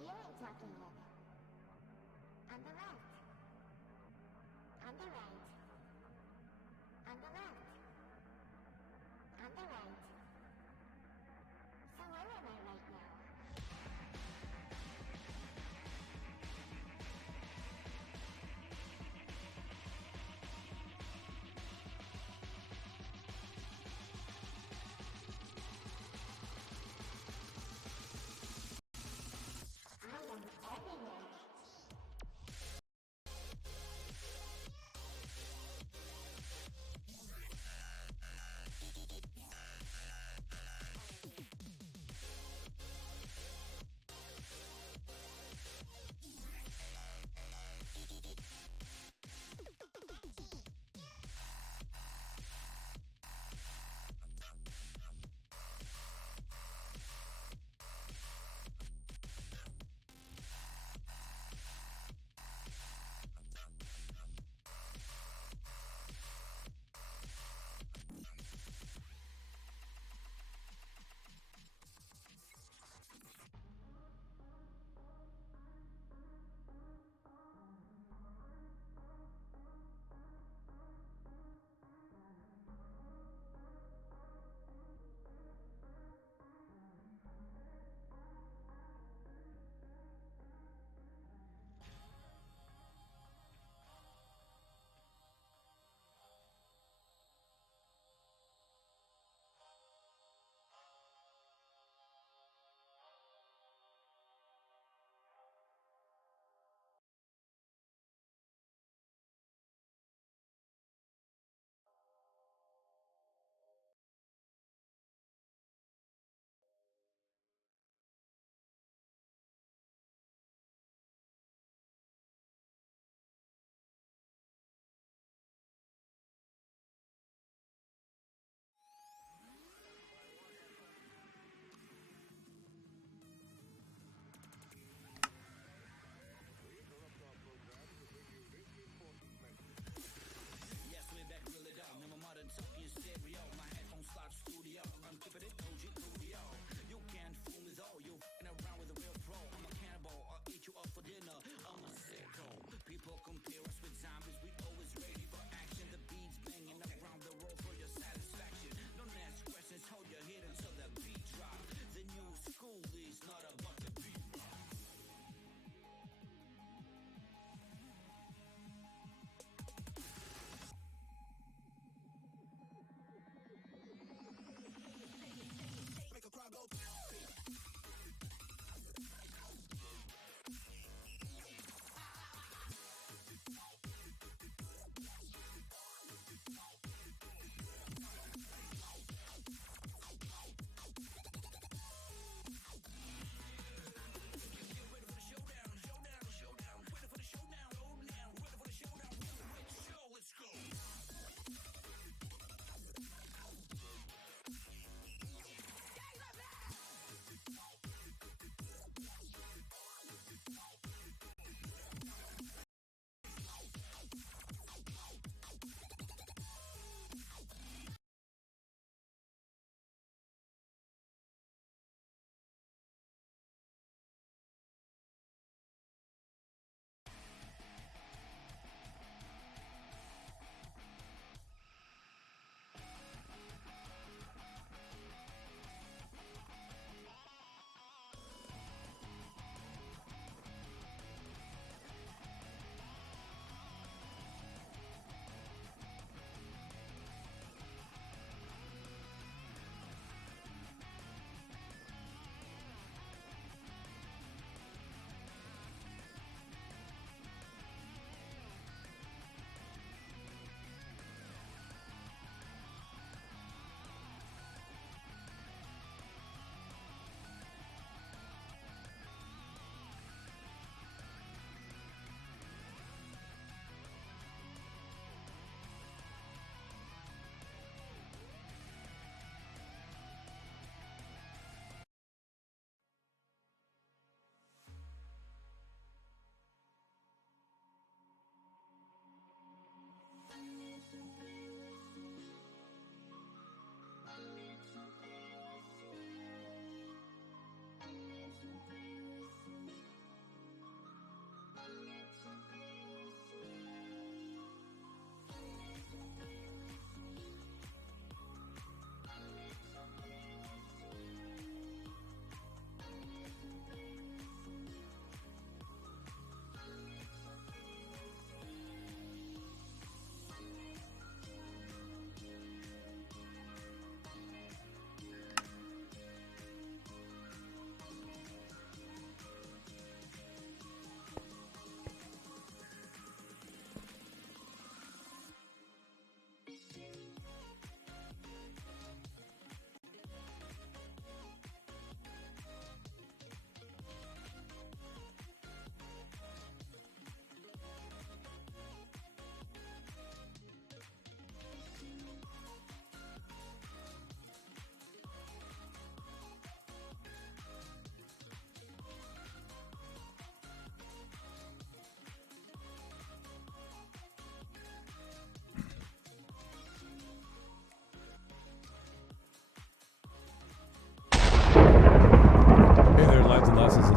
You ain't talking yet. On the left. On the right. On the left. On the right. So where am I right now? I am everywhere.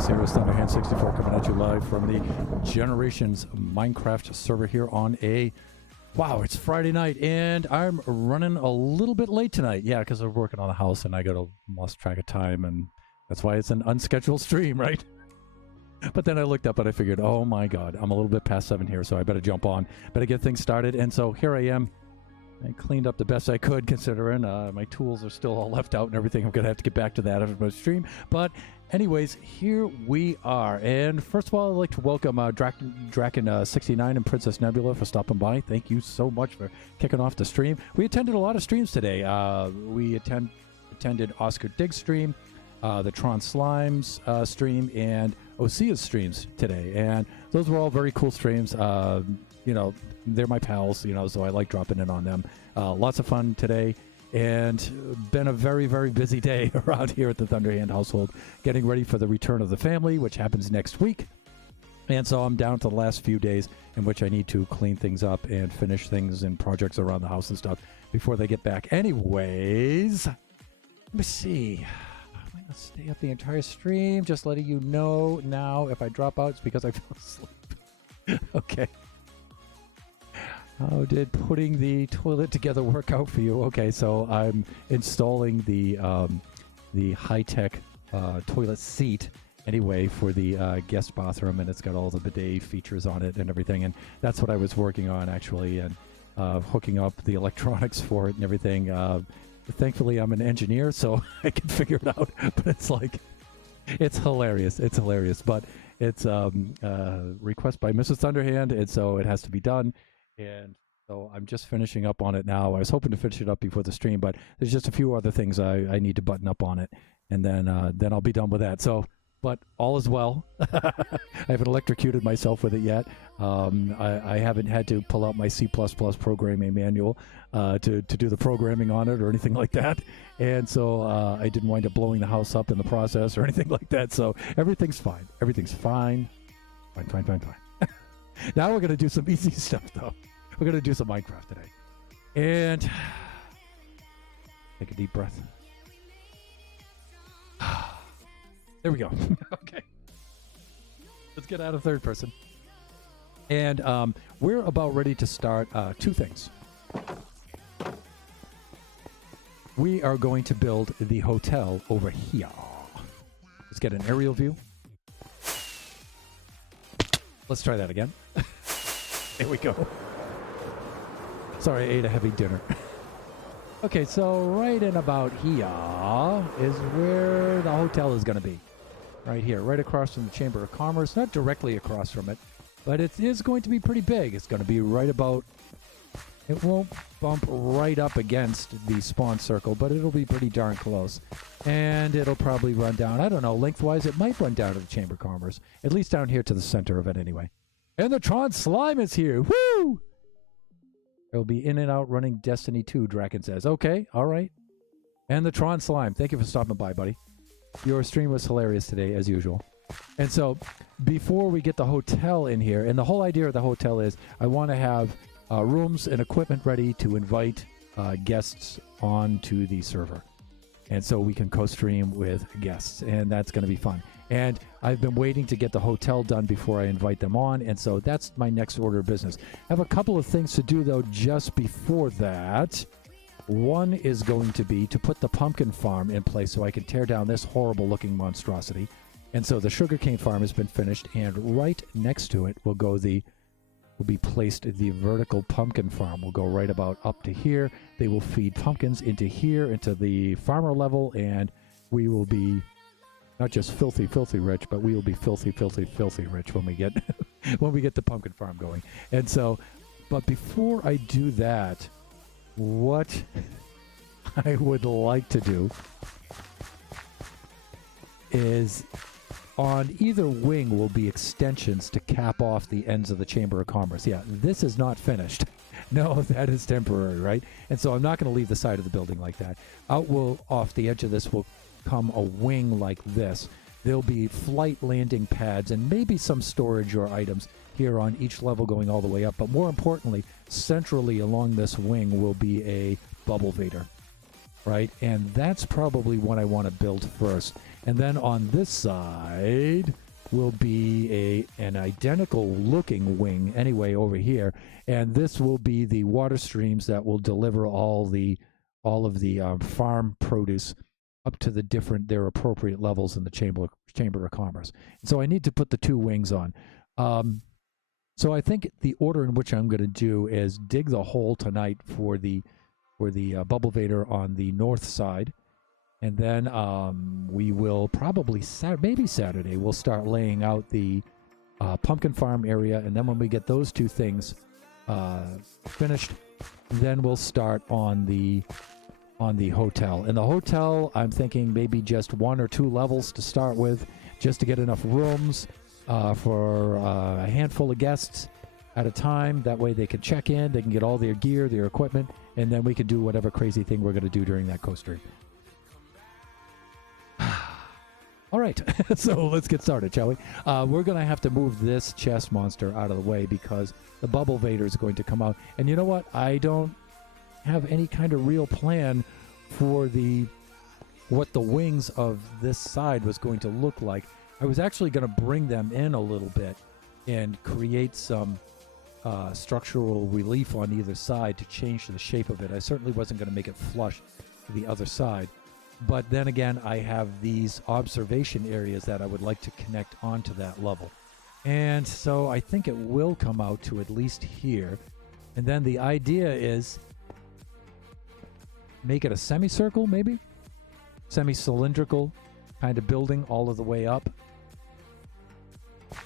Dragons here with Thunderhand64 coming at you live from the Generations Minecraft server here on wow, it's Friday night and I'm running a little bit late tonight. Yeah, because I'm working on the house and I got lost track of time, and that's why it's an unscheduled stream, right? But then I looked up and I figured, oh my God, I'm a little bit past 7 here, so I better jump on, better get things started. And so here I am. I cleaned up the best I could, considering my tools are still all left out and everything. I'm going to have to get back to that after my stream. But anyways, here we are. And first of all, I'd like to welcome Draken69 and Princess Nebula for stopping by. Thank you so much for kicking off the stream. We attended a lot of streams today. We attended Oscar Diggs' stream, the Tron Slimes stream, and Osea's streams today. And those were all very cool streams. You know, they're my pals, you know, so I like dropping in on them. Lots of fun today, and been a very, very busy day around here at the Thunderhand household, getting ready for the return of the family, which happens next week. And so I'm down to the last few days in which I need to clean things up and finish things and projects around the house and stuff before they get back. Anyways, let me see. I'm going to stay up the entire stream, just letting you know now if I drop out, it's because I fell asleep. Okay. How did putting the toilet together work out for you? Okay, so I'm installing the high-tech toilet seat anyway for the guest bathroom, and it's got all the bidet features on it and everything, and that's what I was working on actually, and hooking up the electronics for it and everything. Thankfully, I'm an engineer, so I can figure it out, but it's like, it's hilarious. It's hilarious, but it's request by Mrs. Thunderhand, and so it has to be done. And so I'm just finishing up on it now. I was hoping to finish it up before the stream, but there's just a few other things I need to button up on it, and then I'll be done with that. So, but all is well. I haven't electrocuted myself with it yet. I haven't had to pull out my C++ programming manual to do the programming on it or anything like that. And so I didn't wind up blowing the house up in the process or anything like that. So everything's fine. Everything's fine. Fine. Now we're going to do some easy stuff, though. We're going to do some Minecraft today. And take a deep breath. There we go. Okay. Let's get out of third person. And we're about ready to start two things. We are going to build the hotel over here. Let's get an aerial view. Let's try that again. There we go. Sorry, I ate a heavy dinner. Okay, so right in about here is where the hotel is going to be. Right here, right across from the Chamber of Commerce. Not directly across from it, but it is going to be pretty big. It's going to be right about... It won't bump right up against the spawn circle, but it'll be pretty darn close. And it'll probably run down, I don't know, lengthwise, it might run down to the Chamber of Commerce. At least down here to the center of it anyway. And the Tron Slime is here. Woo! It'll be in and out running Destiny 2, Draken says. Okay, all right. And the Tron Slime, thank you for stopping by, buddy. Your stream was hilarious today, as usual. And so, before we get the hotel in here, and the whole idea of the hotel is I want to have rooms and equipment ready to invite guests onto the server. And so we can co-stream with guests, and that's going to be fun. And I've been waiting to get the hotel done before I invite them on, and so that's my next order of business. I have a couple of things to do, though, just before that. One is going to be to put the pumpkin farm in place so I can tear down this horrible-looking monstrosity. And so the sugarcane farm has been finished, and right next to it will be placed the vertical pumpkin farm. Will go right about up to here. They will feed pumpkins into here, into the farmer level, and we will be not just filthy rich, but we will be filthy rich when we get when we get the pumpkin farm going. And so, but before I do that, what I would like to do is on either wing will be extensions to cap off the ends of the Chamber of Commerce. Yeah, this is not finished. No, that is temporary, right? And so I'm not going to leave the side of the building like that. Off the edge of this will come a wing like this. There'll be flight landing pads and maybe some storage or items here on each level going all the way up. But more importantly, centrally along this wing will be a bubble vader, right? And that's probably what I want to build first. And then on this side will be an identical looking wing anyway over here, and this will be the water streams that will deliver all of the farm produce up to their appropriate levels in the Chamber of Commerce. So I need to put the two wings on. So I think the order in which I'm going to do is dig the hole tonight for the bubble vader on the north side. And then we will probably, maybe Saturday, we'll start laying out the pumpkin farm area. And then when we get those two things finished, then we'll start on the hotel. In the hotel, I'm thinking maybe just 1 or 2 levels to start with, just to get enough rooms for a handful of guests at a time. That way they can check in, they can get all their gear, their equipment, and then we can do whatever crazy thing we're going to do during that coast stream. All right, so let's get started, shall we? We're going to have to move this chest monster out of the way because the bubble vader is going to come out. And you know what? I don't have any kind of real plan for what the wings of this side was going to look like. I was actually going to bring them in a little bit and create some structural relief on either side to change the shape of it. I certainly wasn't going to make it flush to the other side. But then again, I have these observation areas that I would like to connect onto that level. And so I think it will come out to at least here. And then the idea is make it a semicircle, maybe? Semi-cylindrical kind of building all of the way up.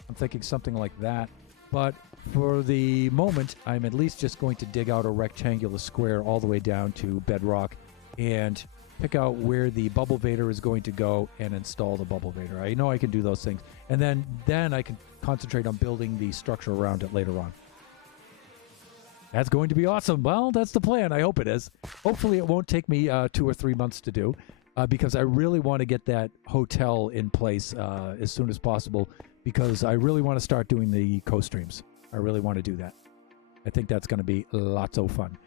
I'm thinking something like that. But for the moment, I'm at least just going to dig out a rectangular square all the way down to bedrock and pick out where the bubble vader is going to go and install the bubble vader. I know I can do those things. And then I can concentrate on building the structure around it later on. That's going to be awesome. Well, that's the plan. I hope it is. Hopefully it won't take me 2 or 3 months to do because I really want to get that hotel in place as soon as possible because I really want to start doing the co-streams. I really want to do that. I think that's going to be lots of fun.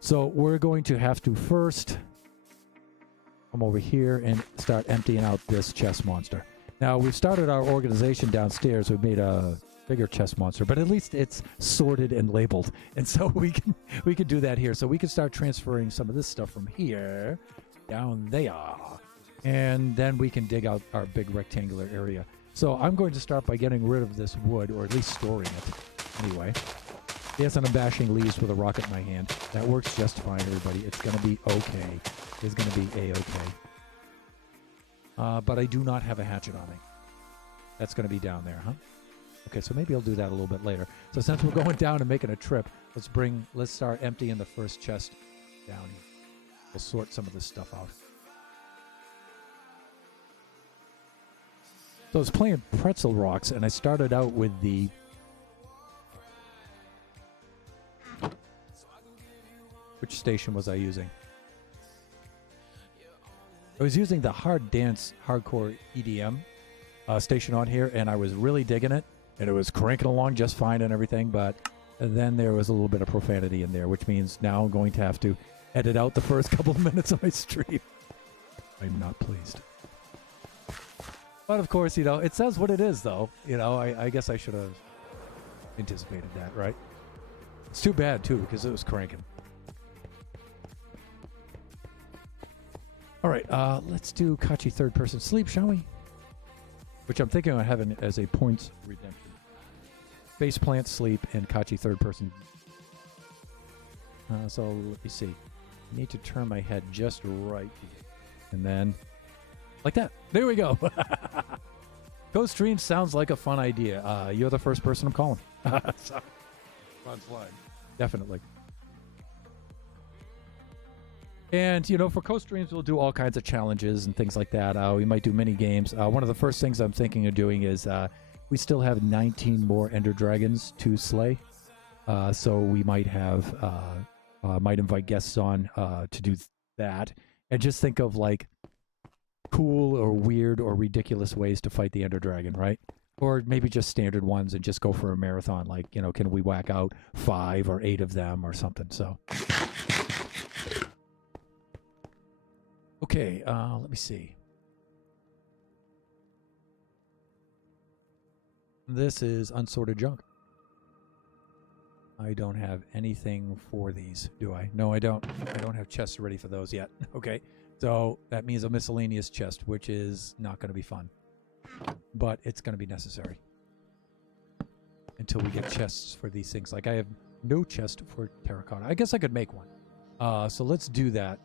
So we're going to have to first come over here and start emptying out this chest monster. Now, we've started our organization downstairs. We've made a bigger chest monster, but at least it's sorted and labeled. And so we can do that here. So we can start transferring some of this stuff from here down there. And then we can dig out our big rectangular area. So I'm going to start by getting rid of this wood, or at least storing it anyway. Yes, and I'm bashing leaves with a rocket in my hand. That works just fine, everybody. It's going to be okay. It's going to be A-okay. But I do not have a hatchet on me. That's going to be down there, huh? Okay, so maybe I'll do that a little bit later. So since we're going down and making a trip, let's start emptying the first chest down here. We'll sort some of this stuff out. So I was playing Pretzel Rocks, and I started out with the which station was I using? I was using the Hard Dance Hardcore EDM station on here, and I was really digging it, and it was cranking along just fine and everything, but then there was a little bit of profanity in there, which means now I'm going to have to edit out the first couple of minutes of my stream. I'm not pleased. But of course, it says what it is, though. I guess I should have anticipated that, right? It's too bad, too, because it was cranking. All right, let's do Kachi third person sleep, shall we? Which I'm thinking of having as a points redemption. Base plant sleep and Kachi third person. So let me see. I need to turn my head just right here. And then, like that. There we go. Ghost Stream sounds like a fun idea. You're the first person I'm calling. So, fun flying. Definitely. And, for co-streams, we'll do all kinds of challenges and things like that. We might do mini games. One of the first things I'm thinking of doing is we still have 19 more Ender Dragons to slay. So we might invite guests on to do that. And just think of, cool or weird or ridiculous ways to fight the Ender Dragon, right? Or maybe just standard ones and just go for a marathon. Can we whack out 5 or 8 of them or something? So... Okay, let me see. This is unsorted junk. I don't have anything for these, do I? No, I don't. I don't have chests ready for those yet. Okay. So that means a miscellaneous chest, which is not going to be fun. But it's going to be necessary. Until we get chests for these things. Like I have no chest for terracotta. I guess I could make one. So let's do that.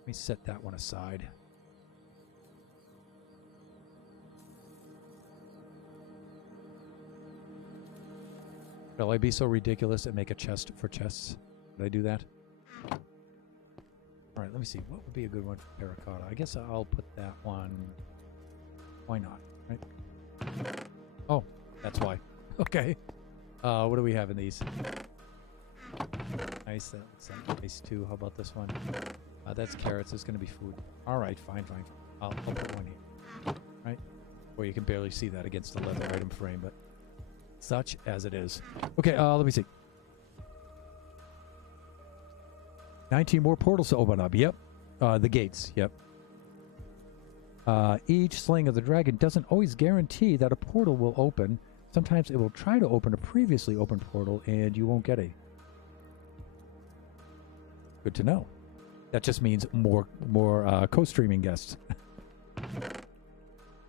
Let me set that one aside. Will I be so ridiculous and make a chest for chests? Did I do that? Alright, let me see. What would be a good one for terracotta? I guess I'll put that one... Why not? Right? Oh, that's why. Okay. What do we have in these? Nice. That looks nice too. How about this one? That's carrots. It's going to be food. Alright, fine. I'll put one here. Right? Well, you can barely see that against the leather item frame, but... Such as it is. Okay, let me see. 19 more portals to open up. Yep. The gates. Yep. Each slaying of the dragon doesn't always guarantee that a portal will open. Sometimes it will try to open a previously opened portal and you won't get a. Good to know. That just means more co-streaming guests.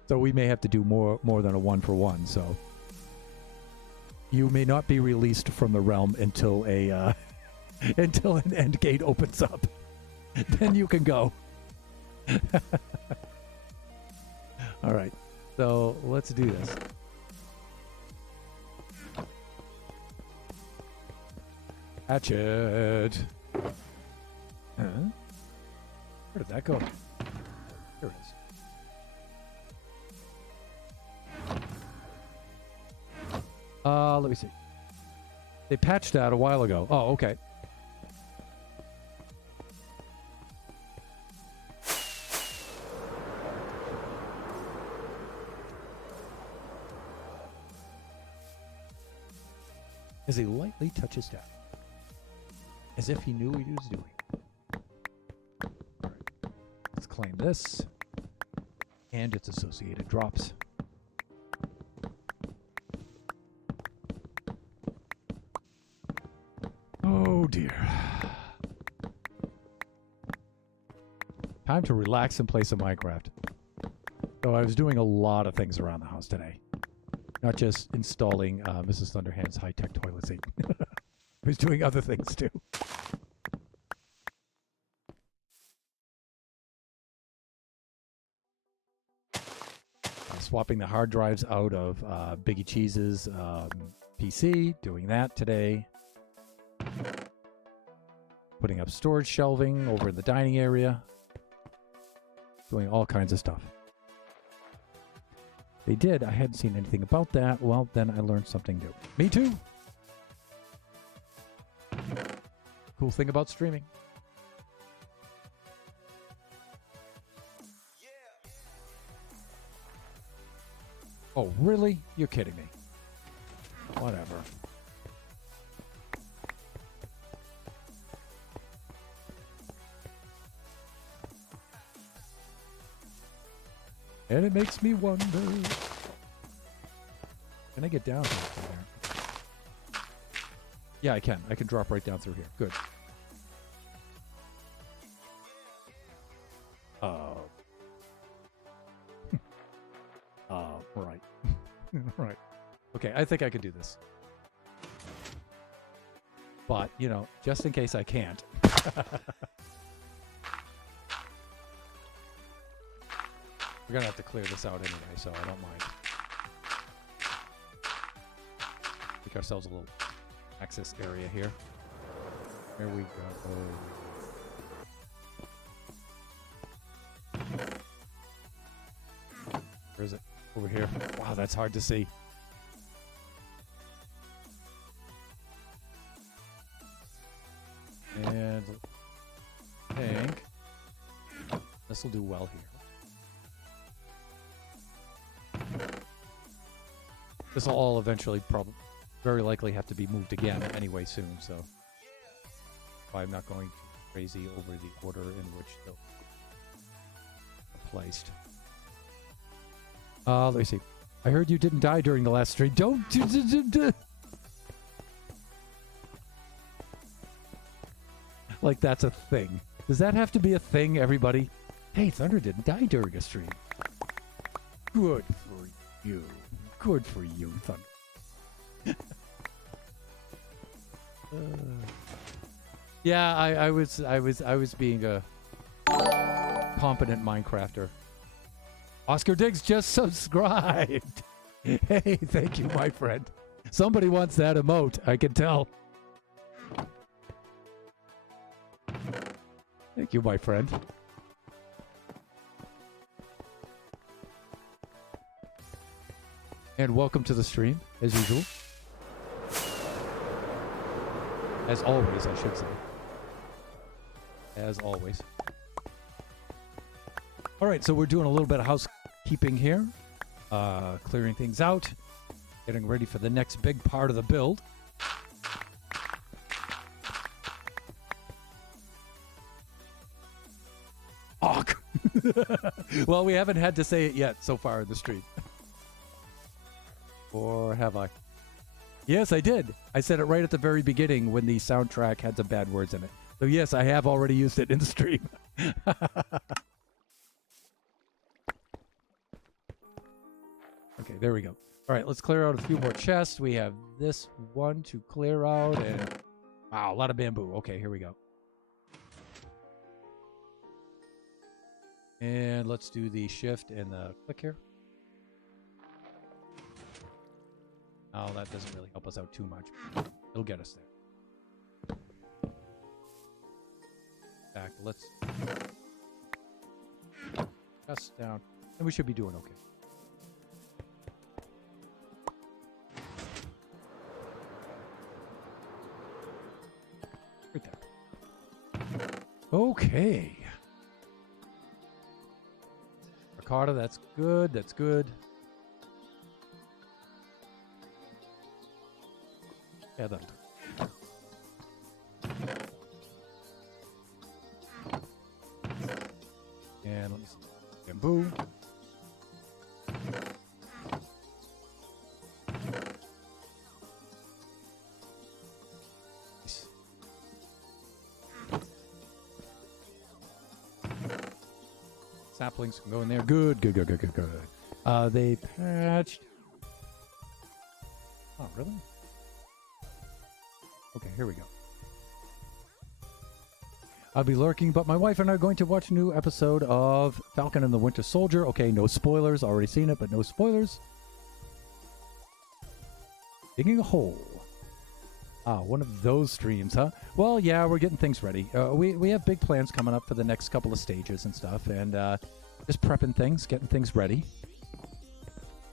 So we may have to do more than a 1-for-1, so... You may not be released from the realm until a until an end gate opens up. Then you can go. All right. So let's do this. Hatchet. Huh? Where did that go? Here it is. Let me see. They patched that a while ago. Oh, okay. As he lightly touches down, as if he knew what he was doing. All right. Let's claim this and its associated drops. Oh dear. Time to relax and play some Minecraft. So I was doing a lot of things around the house today. Not just installing Mrs. Thunderhand's high-tech toilet seat. I was doing other things too. Swapping the hard drives out of Biggie Cheese's PC. Doing that today. Putting up storage shelving over in the dining area. Doing all kinds of stuff. They did. I hadn't seen anything about that. Well, then I learned something new. Me too. Cool thing about streaming. Oh, really? You're kidding me. Whatever. And it makes me wonder. Can I get down through here? Yeah, I can. I can drop right down through here. Good. Right. Right. Okay, I think I could do this. But, you know, just in case I can't. We're gonna have to clear this out anyway, so I don't mind. Make ourselves a little access area here. There we go. Where is it? Over here. Wow, that's hard to see. And I think this will do well here. This will all eventually very likely have to be moved again anyway soon, so I'm not going crazy over the order in which they're placed. Let me see. I heard you didn't die during the last stream. Don't. Like that's a thing. Does that have to be a thing, everybody? Hey, Thunder didn't die during a stream. Good for you. Good for you, Thunder. Yeah, I was being a competent Minecrafter. Oscar Diggs just subscribed. Hey, thank you, my friend. Somebody wants that emote, I can tell. Thank you, my friend. And welcome to the stream, as usual. As always, I should say. As always. All right, so we're doing a little bit of housekeeping here. Clearing things out. Getting ready for the next big part of the build. Awk! Well, we haven't had to say it yet so far in the stream. Or have I? Yes, I did. I said it right at the very beginning when the soundtrack had some bad words in it. So yes, I have already used it in the stream. Okay, there we go. All right, let's clear out a few more chests. We have this one to clear out, and wow, a lot of bamboo. Okay, here we go. And let's do the shift and the click here. Oh, that doesn't really help us out too much. It'll get us there. Back, let's just down, and we should be doing okay. Right there. Okay. Ricotta, that's good. That's good. Yeah, that'll do. And let me see. Bamboo. Nice. Saplings can go in there. Good, good, good, good, good, good. They patched. Oh, really? Okay, here we go. I'll be lurking, but my wife and I are going to watch a new episode of Falcon and the Winter Soldier. Okay, no spoilers. Already seen it, but no spoilers. Digging a hole. Ah, one of those streams, huh? Well, yeah, we're getting things ready. We have big plans coming up for the next couple of stages and stuff, and just prepping things, getting things ready.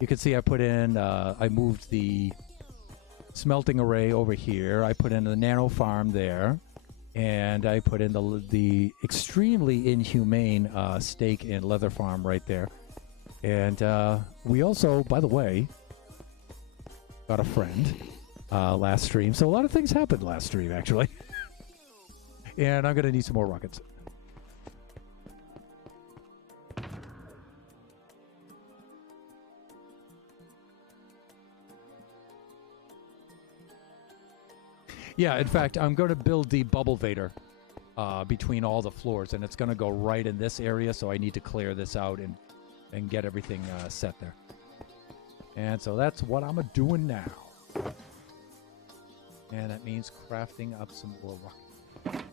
You can see I put in, I moved the smelting array over here. I put in the nano farm there, and I put in the extremely inhumane steak and leather farm right there. And we also, by the way, got a friend last stream. So a lot of things happened last stream, actually. And I'm going to need some more rockets. Yeah, in fact, I'm going to build the bubble vader between all the floors, and it's going to go right in this area, so I need to clear this out and get everything set there. And so that's what I'm doing now. And that means crafting up some more rockets.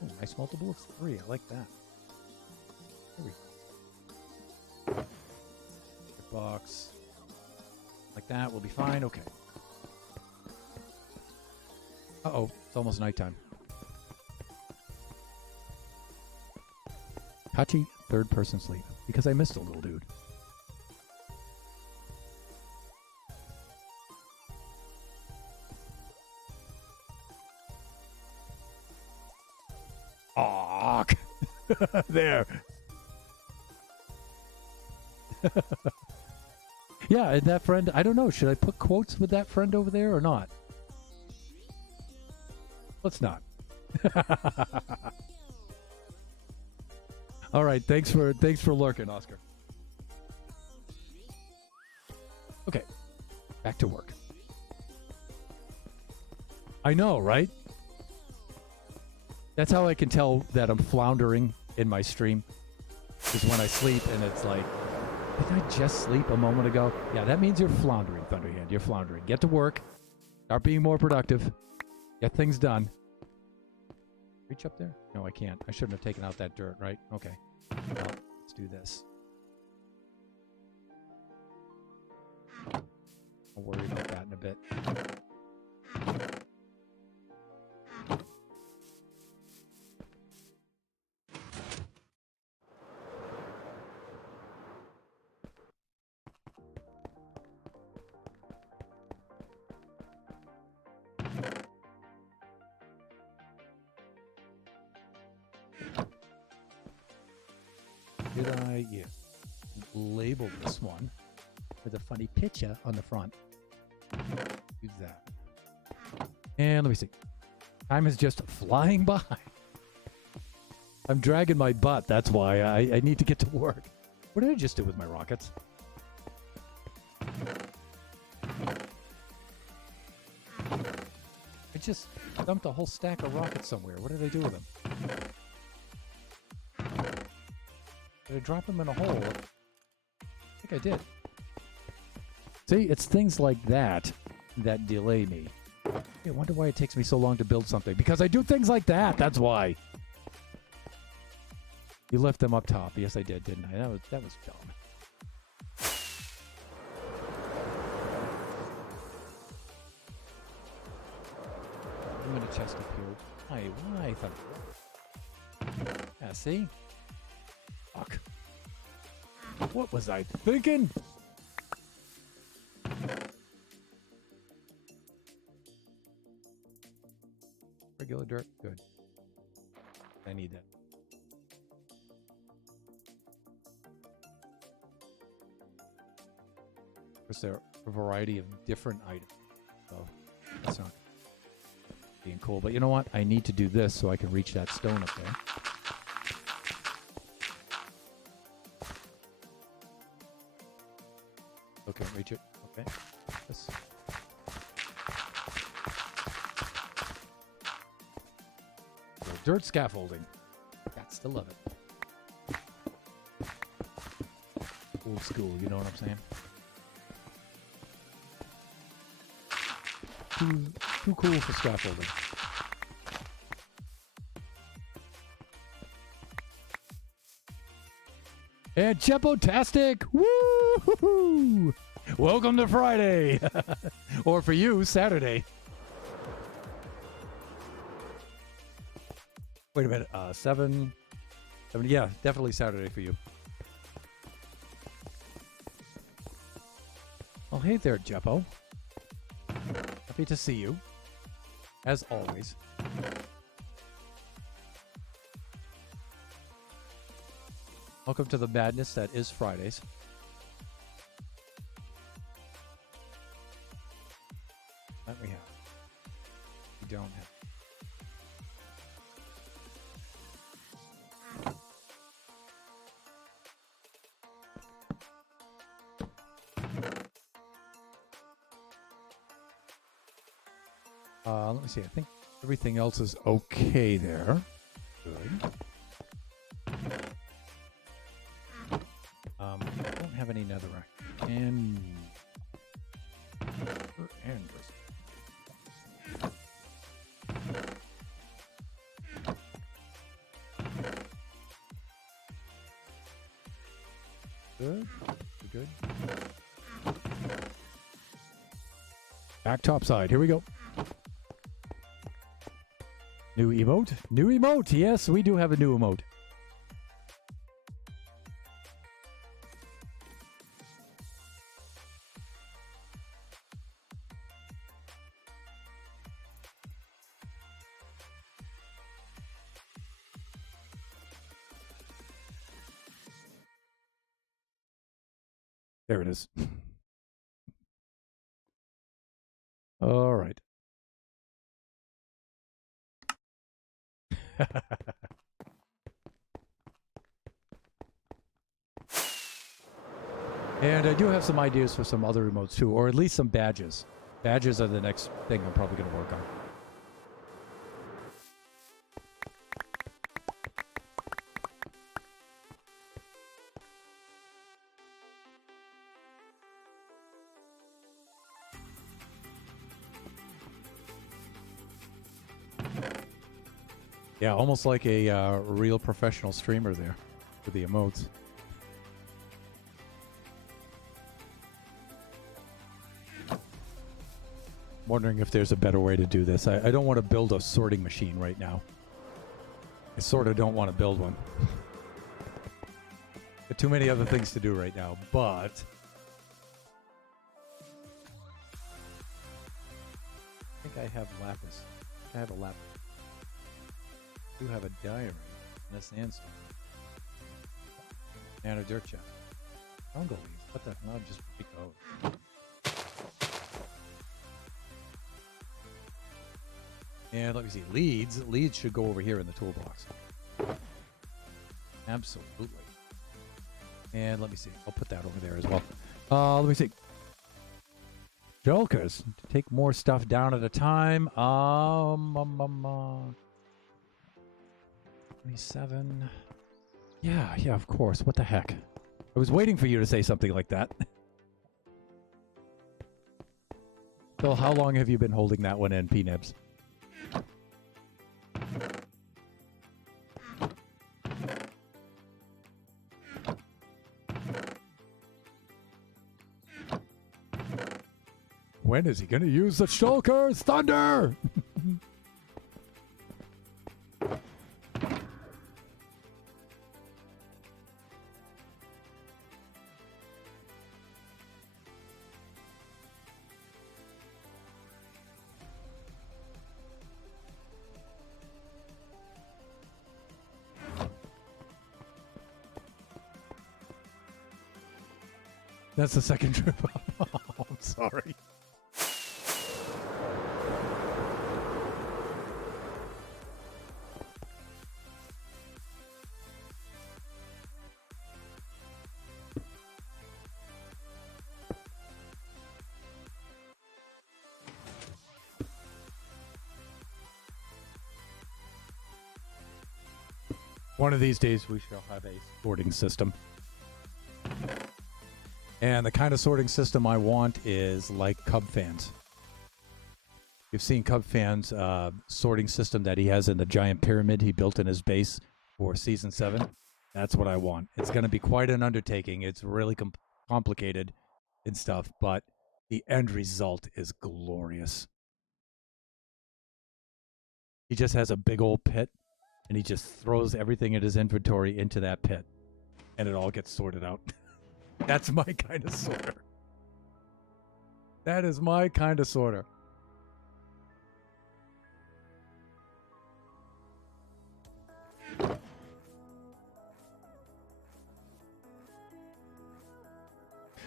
Oh, nice multiple of 3. I like that. Here we go. Box like that will be fine. Okay. Uh-oh, it's almost nighttime. Hachi, third person sleep, because I missed a little dude. Aw, there. Yeah, and that friend, I don't know, should I put quotes with that friend over there or not? Let's not. All right, thanks for lurking, Oscar. Okay, back to work. I know, right? That's how I can tell that I'm floundering in my stream. Is when I sleep and it's like, did I just sleep a moment ago? Yeah, that means you're floundering, Thunderhand. You're floundering. Get to work. Start being more productive. Get things done. Reach up there? No, I can't. I shouldn't have taken out that dirt, right? Okay. Well, let's do this. I'll worry about that in a bit. Did I label this one with a funny picture on the front? Use that. And let me see. Time is just flying by. I'm dragging my butt. That's why I need to get to work. What did I just do with my rockets? I just dumped a whole stack of rockets somewhere. What did I do with them? Did I drop them in a hole? I think I did. See, it's things like that that delay me. I wonder why it takes me so long to build something. Because I do things like that. That's why. You left them up top. Yes, I did, didn't I? That was dumb. I'm in a chest up here. Why? Thunder? Yeah, see? Fuck. What was I thinking? Regular dirt? Good. I need that. There's there a variety of different items. So that's not being cool. But you know what? I need to do this so I can reach that stone up there. Okay, reach it. Okay. This. Dirt scaffolding. Got to love it. Old school, you know what I'm saying? Too cool for scaffolding. And Chepo-tastic! Woo! Welcome to Friday! Or for you, Saturday. Wait a minute, 7, yeah, definitely Saturday for you. Well, hey there, Jeppo. Happy to see you, as always. Welcome to the madness that is Fridays. That we have. We don't have. Let me see. I think everything else is okay there. Good. I don't have any netherrack. And good. Good. Back top side. Here we go. New emote? New emote! Yes, we do have a new emote. There it is. All right. And I do have some ideas for some other remotes too, or at least some badges. Badges are the next thing I'm probably going to work on. Yeah, almost like a real professional streamer there with the emotes. Wondering if there's a better way to do this. I don't want to build a sorting machine right now. I sort of don't want to build one. Got too many other things to do right now, but I think I have lapis. I have a lapis. I do have a diary and a sandstone and a dirt chest. Jungle leaves. What the? No, just break those. And let me see. Leads. Leads should go over here in the toolbox. Absolutely. And let me see. I'll put that over there as well. Let me see. Jokers. Take more stuff down at a time. 27. Yeah, of course. What the heck? I was waiting for you to say something like that. Phil, how long have you been holding that one in, P-Nibs? When is he going to use the Shulker's Thunder? That's the second trip. Oh, I'm sorry. One of these days we shall have a sorting system. And the kind of sorting system I want is like Cub Fans. You've seen Cub Fans' sorting system that he has in the giant pyramid he built in his base for Season 7. That's what I want. It's going to be quite an undertaking. It's really complicated and stuff, but the end result is glorious. He just has a big old pit, and he just throws everything in his inventory into that pit, and it all gets sorted out. That's my kind of sorter. That is my kind of sorter.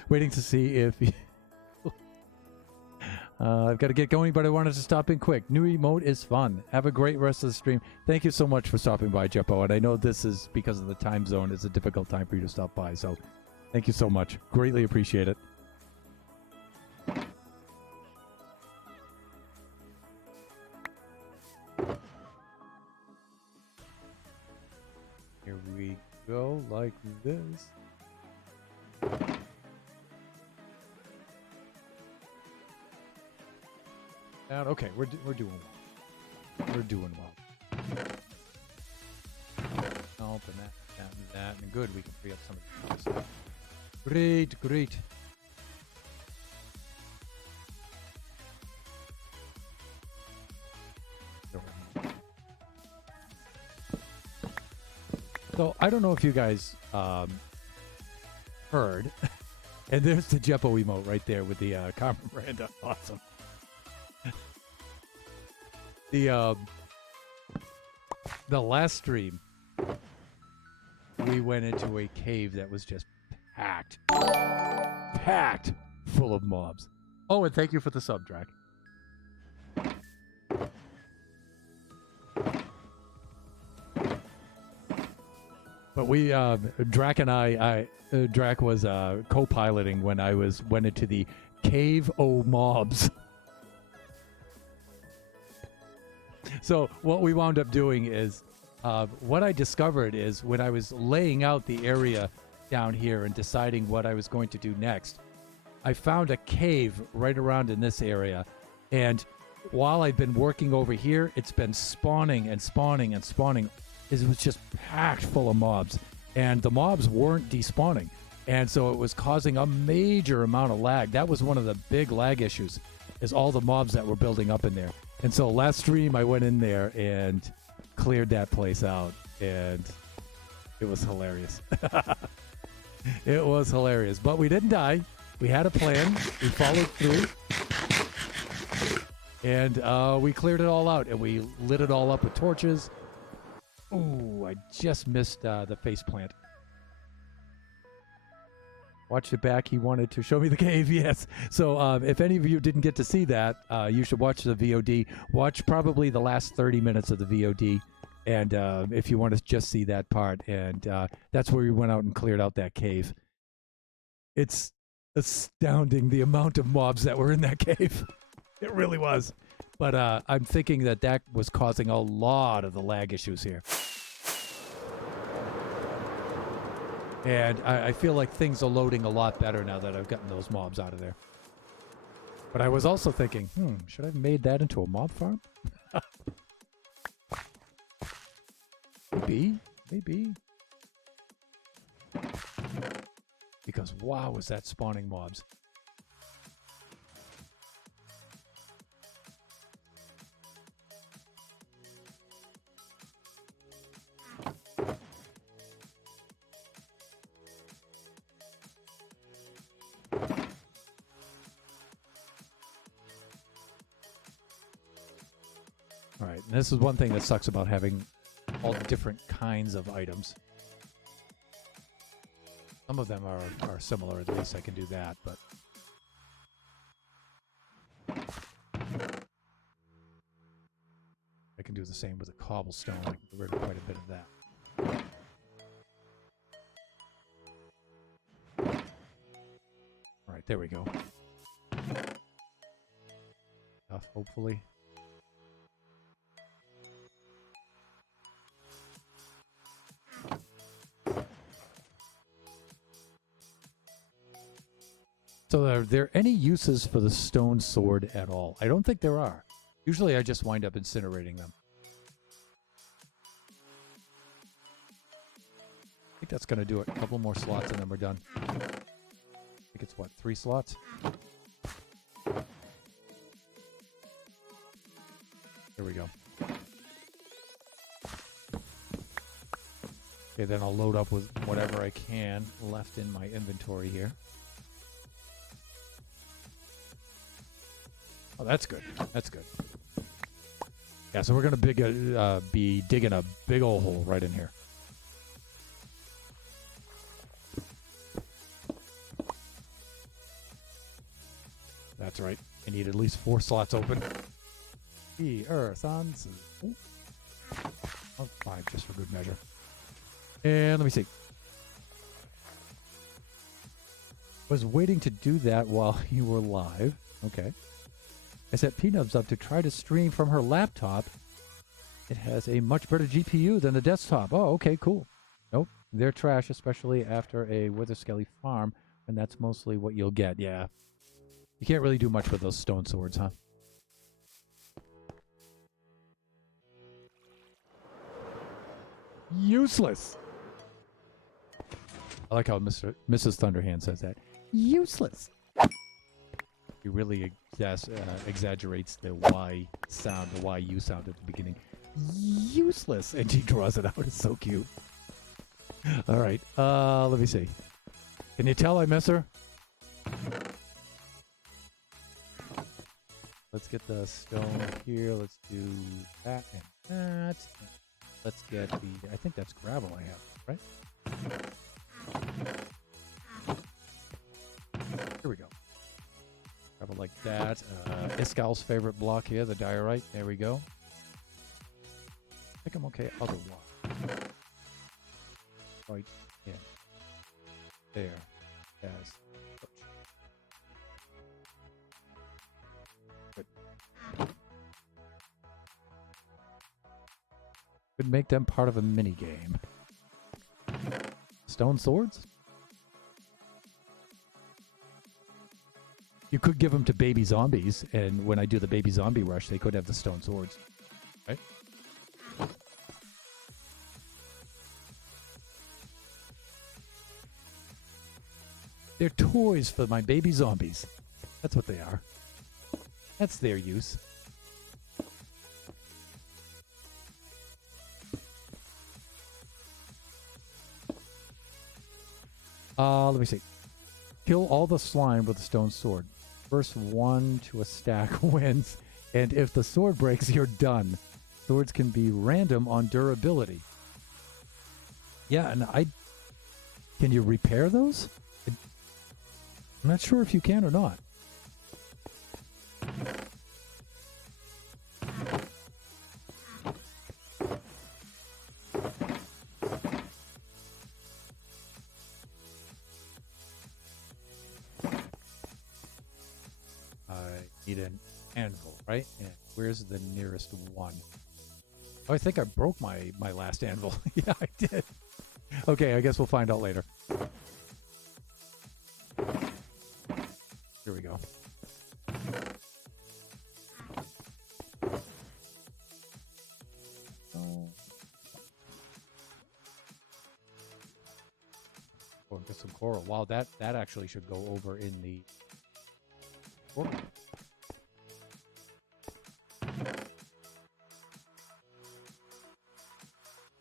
Waiting to see if he I've got to get going, but I wanted to stop in quick. New emote is fun. Have a great rest of the stream. Thank you so much for stopping by, Jeppo. And I know this is because of the time zone. It's a difficult time for you to stop by. So thank you so much. Greatly appreciate it. Here we go, like this. And okay, we're doing well. We're doing well. Oh, and that, and good. We can free up some of the stuff. Great. So I don't know if you guys heard, and there's the Jeppo emote right there with the Carmen Miranda. Awesome. The last stream, we went into a cave that was just packed full of mobs. Oh, and thank you for the sub, Drac. But we, Drac and Drac was co-piloting when I went into the Cave o' Mobs. So what we wound up doing is, what I discovered is when I was laying out the area down here and deciding what I was going to do next, I found a cave right around in this area. And while I've been working over here, it's been spawning and spawning and spawning. It was just packed full of mobs. And the mobs weren't despawning. And so it was causing a major amount of lag. That was one of the big lag issues, is all the mobs that were building up in there. And so last stream, I went in there and cleared that place out. And it was hilarious. It was hilarious. But we didn't die. We had a plan. We followed through. And we cleared it all out. And we lit it all up with torches. Ooh, I just missed the faceplant. Watch it back. He wanted to show me the cave. Yes. So if any of you didn't get to see that, you should watch the VOD. Watch probably the last 30 minutes of the VOD. And if you want to just see that part. And that's where we went out and cleared out that cave. It's astounding the amount of mobs that were in that cave. It really was. But I'm thinking that was causing a lot of the lag issues here. And I feel like things are loading a lot better now that I've gotten those mobs out of there. But I was also thinking, should I have made that into a mob farm? Maybe. Because wow, was that spawning mobs. All right, and this is one thing that sucks about having all the different kinds of items. Some of them are similar, at least I can do that, but... I can do the same with a cobblestone. I can get rid of quite a bit of that. All right, there we go. Enough, hopefully. So are there any uses for the stone sword at all? I don't think there are. Usually I just wind up incinerating them. I think that's going to do it. A couple more slots and then we're done. I think it's what, 3 slots? There we go. Okay, then I'll load up with whatever I can left in my inventory here. Oh, that's good. That's good. Yeah, so we're going to be digging a big old hole right in here. That's right. I need at least 4 slots open. The earth on... Oh, 5 just for good measure. And let me see. Was waiting to do that while you were live. Okay. I set Peanuts up to try to stream from her laptop. It has a much better GPU than the desktop. Oh, okay, cool. Nope, they're trash, especially after a Witherskelly farm, and that's mostly what you'll get, yeah. You can't really do much with those stone swords, huh? Useless! I like how Mrs. Thunderhand says that. Useless! He really exaggerates the Y sound, the YU sound at the beginning. Useless! And she draws it out. It's so cute. All right. Let me see. Can you tell I miss her? Let's get the stone here. Let's do that and that. Let's get the... I think that's gravel I have, right? Here we go. Gravel like that. Iskal's favorite block here, the diorite. There we go. I think I'm okay otherwise. right in there. As such. Good. Could make them part of a mini game. Stone swords? You could give them to baby zombies, and when I do the baby zombie rush, they could have the stone swords. Right? They're toys for my baby zombies. That's what they are. That's their use. Let me see. Kill all the slime with a stone sword. First one to a stack wins, and if the sword breaks, you're done. Swords can be random on durability. Yeah, and can you repair those? I'm not sure if you can or not. Need an anvil, right? And where's the nearest one? Oh, I think I broke my last anvil. Yeah, I did. Okay, I guess we'll find out later. Here we go. Oh, get some coral. Wow, that actually should go over in the coral.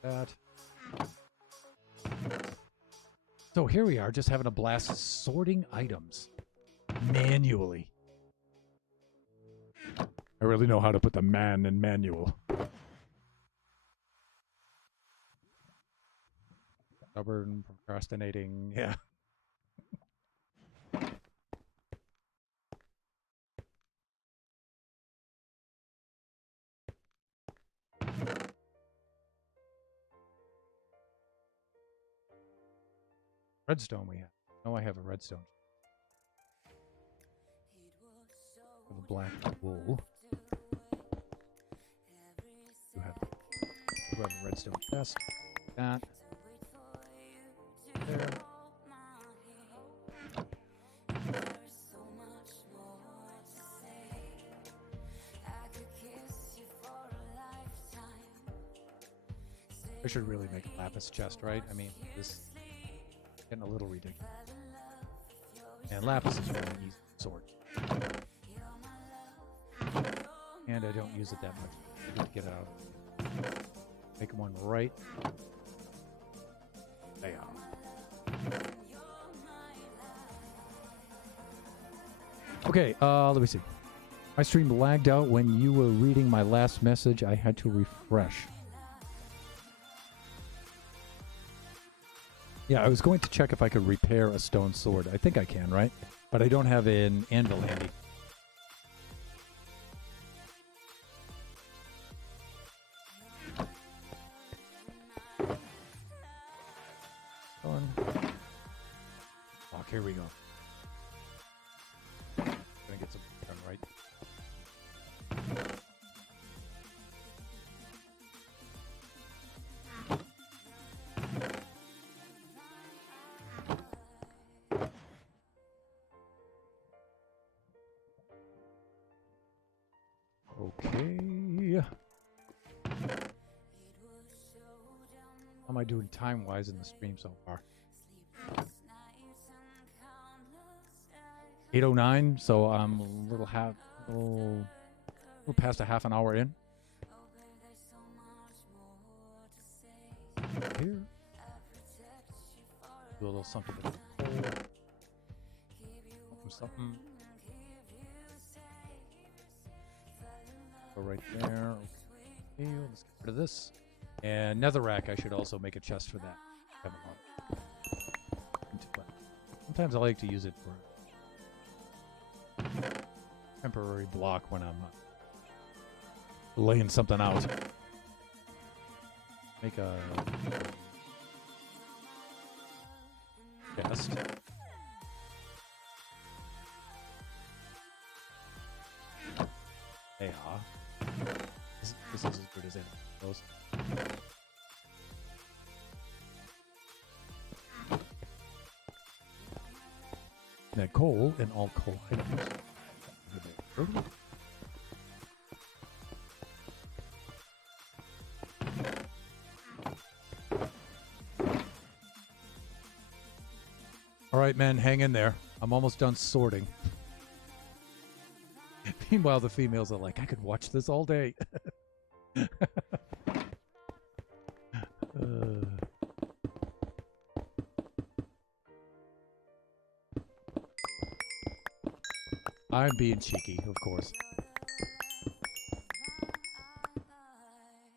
That. So here we are, just having a blast sorting items manually. I really know how to put the man in manual. Stubborn, procrastinating, yeah. Redstone we have. No, I have a redstone. I have a black wool. Do have a redstone chest. That. There. I should really make a lapis chest, right? I mean, this is getting a little ridiculous. And lapis is really an easy sword. And I don't use it that much. Just get it out. Make one right there. Okay, let me see. My stream lagged out when you were reading my last message. I had to refresh. Yeah, I was going to check if I could repair a stone sword. I think I can, right? But I don't have an anvil handy. Oh, here we go. Gonna get some done right. Okay. How am I doing time-wise in the stream so far? 8:09, so I'm a little past a half an hour in. Here. Do a little something with the hole. Something. Go right there. Okay, let's get rid of this. And netherrack, I should also make a chest for that. Sometimes I like to use it for temporary block when I'm laying something out. Make a chest. They are. This is as good as anything goes. That coal and all coal items. All right, men, hang in there. I'm almost done sorting. Meanwhile, the females are like, I could watch this all day. I'm being cheeky, of course.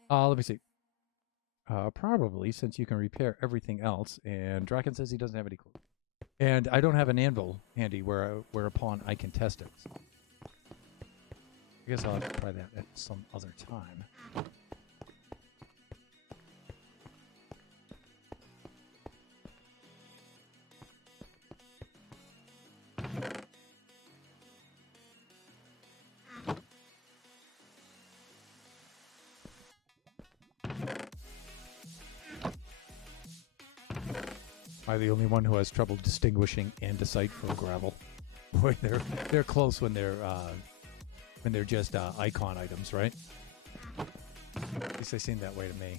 Let me see. Probably, since you can repair everything else, and Draken says he doesn't have any clue. And I don't have an anvil handy whereupon I can test it. I guess I'll have to try that at some other time. Am I the only one who has trouble distinguishing andesite from gravel? Boy, they're close when they're just icon items, right? At least they seem that way to me.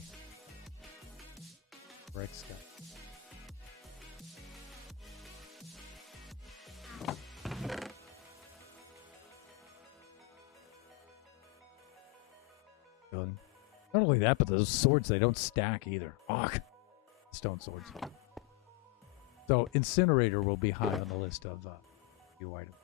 Right, Scott. Not only that, but those swords, they don't stack either. Ugh. Stone swords. So Incinerator will be high on the list of new items.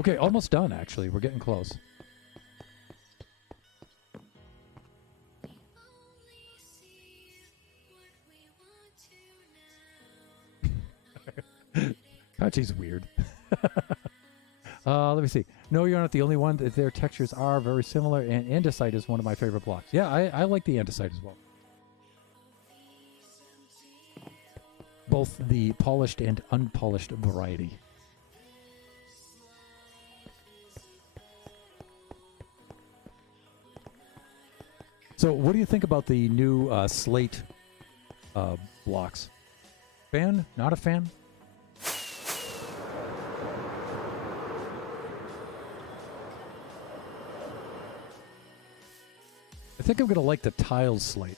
Okay, almost done actually. We're getting close. Kachi's weird. Let me see. No, you're not the only one. Their textures are very similar, and andesite is one of my favorite blocks. Yeah, I like the andesite as well. Both the polished and unpolished variety. So, what do you think about the new slate blocks? Fan? Not a fan? I think I'm going to like the tile slate.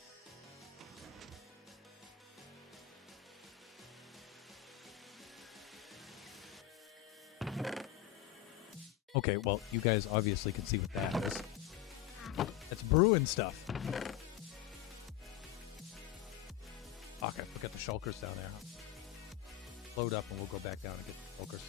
Okay, well, you guys obviously can see what that is. That's brewing stuff. Okay, look at the shulkers down there. Load up and we'll go back down and get the shulkers.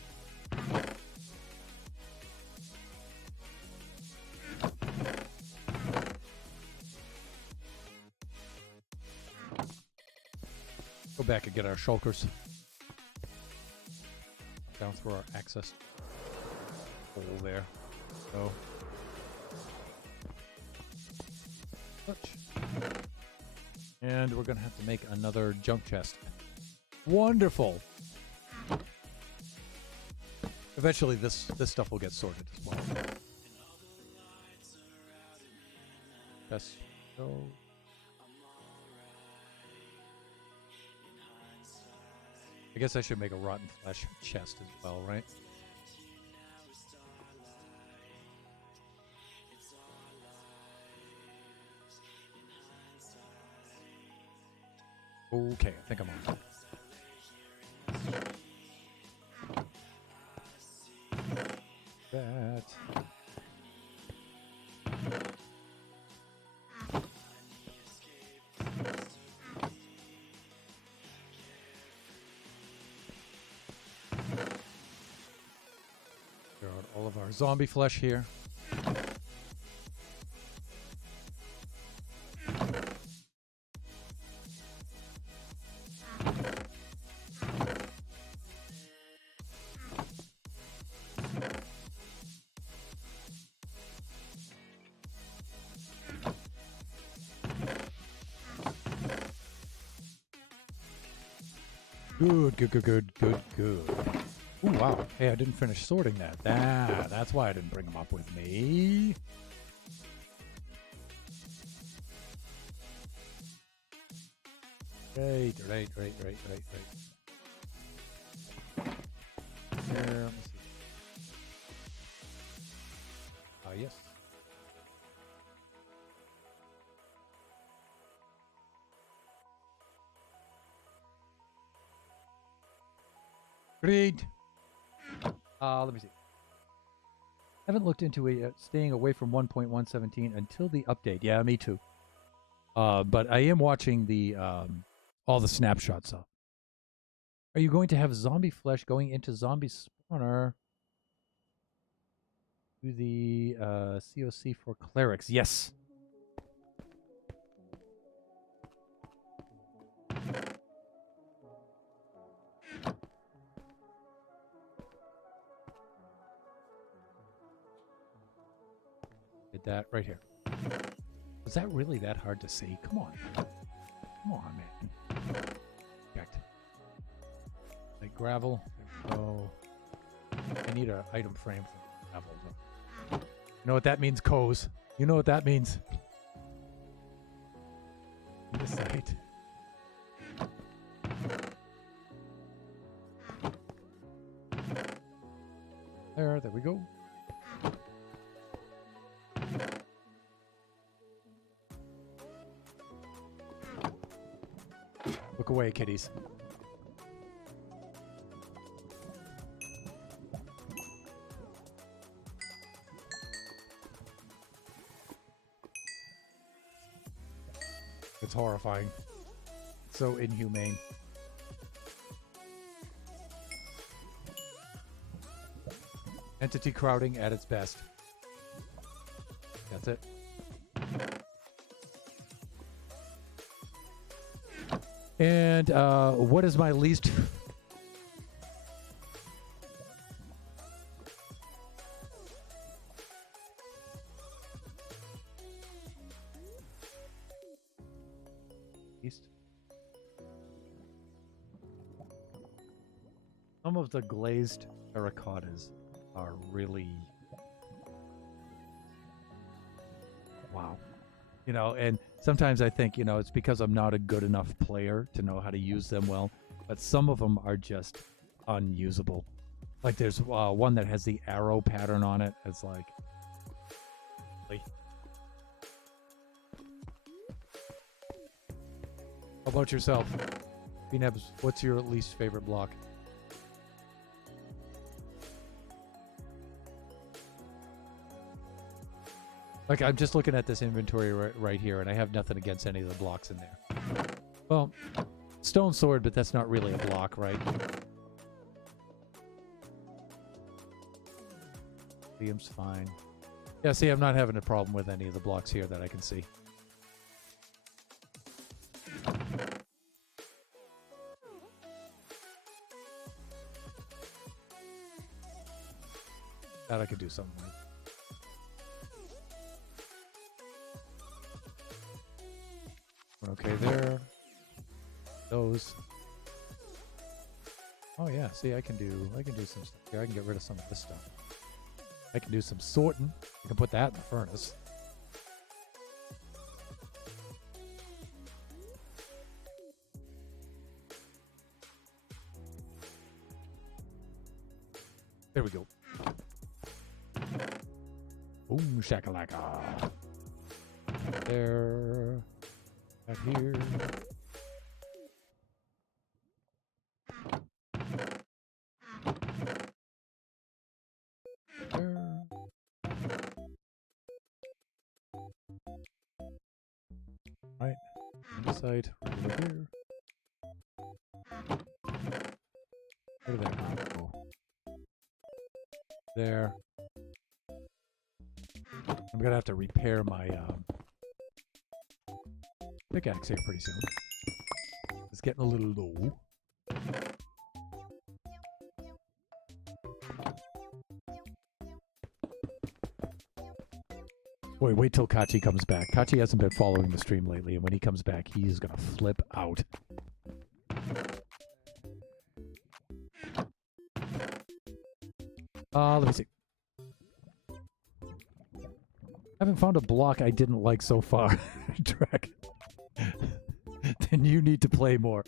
Go back and get our shulkers. Down through our access hole there. So. And we're going to have to make another junk chest. Wonderful. Eventually this stuff will get sorted as well. Chest. So. I guess I should make a rotten flesh chest as well, right? Okay, I think I'm on. That. Throw out all of our zombie flesh here. Good, good, good, good, good, good. Ooh, wow. Hey, I didn't finish sorting that. That's why I didn't bring them up with me. Right. Here, let me see. Yes. Great. Let me see. Haven't looked into it yet. Staying away from 1.117 until the update. Yeah, me too. But I am watching the all the snapshots though. Are you going to have zombie flesh going into zombie spawner to the COC for clerics? Yes. Did that right here. Was that really that hard to see? Come on. Come on, man. Checked. Like gravel. There we go. I need an item frame for gravel. Though. You know what that means, Coz? You know what that means. This side. There we go. Look away, kitties. It's horrifying. So inhumane. Entity crowding at its best. That's it. And what is my least... East? Some of the glazed terracottas are really... Wow. You know, and sometimes I think, you know, it's because I'm not a good enough player to know how to use them well. But some of them are just unusable. Like there's one that has the arrow pattern on it. It's like... How about yourself? Pnebs, what's your least favorite block? Like, I'm just looking at this inventory right here, and I have nothing against any of the blocks in there. Well, stone sword, but that's not really a block, right? Liam's fine. Yeah, see, I'm not having a problem with any of the blocks here that I can see. That I could do something with. Okay, there. Those. Oh yeah, see, I can do some stuff here. I can get rid of some of this stuff. I can do some sorting. I can put that in the furnace. There we go. Boom shakalaka. There. Out here. There. Right. On this side, right over here. Where did that go? There. I'm gonna have to repair my pickaxe here pretty soon. It's getting a little low. Boy, wait till Kachi comes back. Kachi hasn't been following the stream lately, and when he comes back, he's gonna flip out. Let me see. I haven't found a block I didn't like so far. Dragon. Then you need to play more.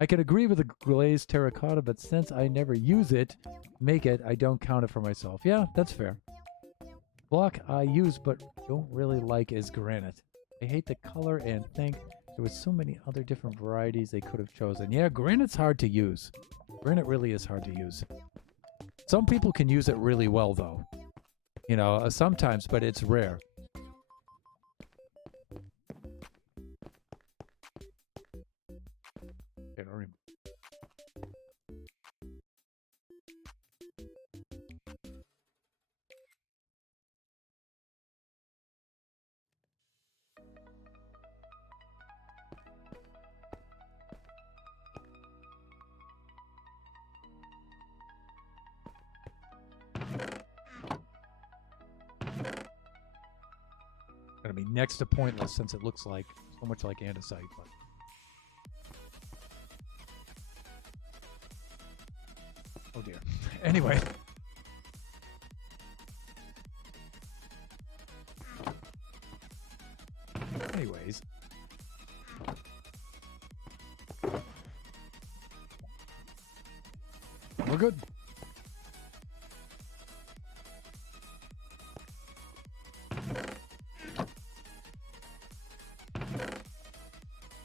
I can agree with the glazed terracotta, but since I never use it, I don't count it for myself. Yeah, that's fair. Block I use but don't really like is granite. I hate the color and think there was so many other different varieties they could have chosen. Yeah, granite's hard to use. Granite really is hard to use. Some people can use it really well, though. You know, sometimes, but it's rare. Gonna be next to pointless since it looks like so much like andesite, but oh dear. Anyway. Anyways. We're good.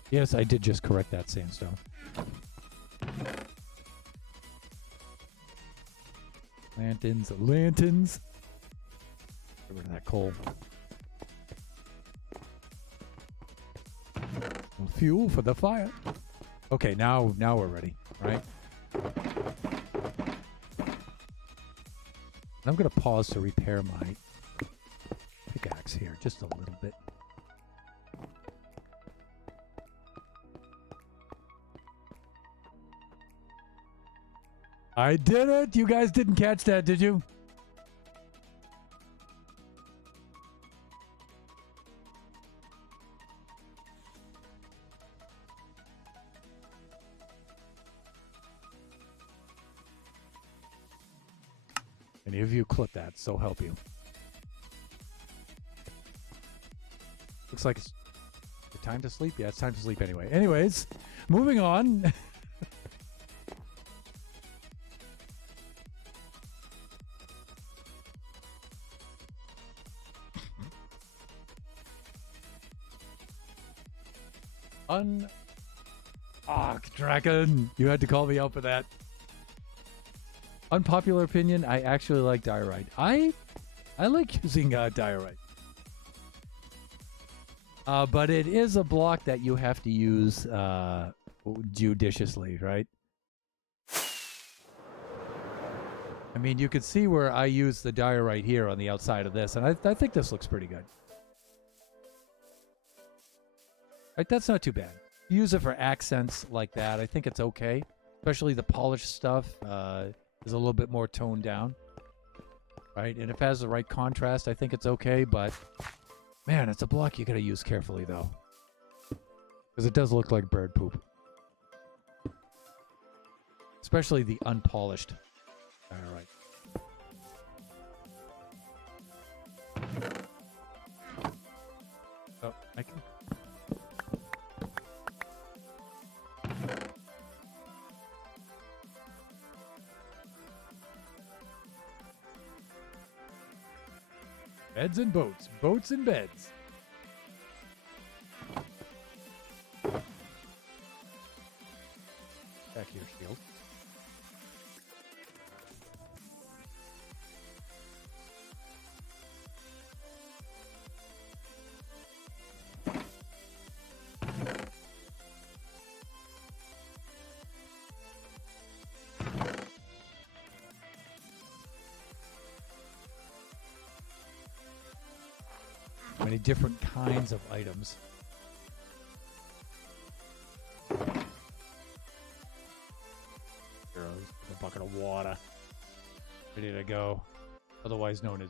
Yes, I did just correct that sandstone. Lanterns. Get rid of that coal. Fuel for the fire. Okay, now we're ready, right? I'm gonna pause to repair my pickaxe here just a little bit. I did it! You guys didn't catch that, did you? Any of you clip that, so help you. Looks like it's time to sleep. Yeah, it's time to sleep anyway. Anyways, moving on. Dragon, you had to call me out for that. Unpopular opinion, I actually like diorite. I like using diorite. But it is a block that you have to use judiciously, right? I mean, you can see where I use the diorite here on the outside of this, and I think this looks pretty good. Right, that's not too bad. Use it for accents like that. I think it's okay. Especially the polished stuff is a little bit more toned down. Right? And if it has the right contrast, I think it's okay. But, man, it's a block you got to use carefully, though. Because it does look like bird poop. Especially the unpolished. All right. Oh, I can... Beds and boats. Boats and beds. Back here, shield. Many different kinds of items. Heroes with a bucket of water. Ready to go. Otherwise known as...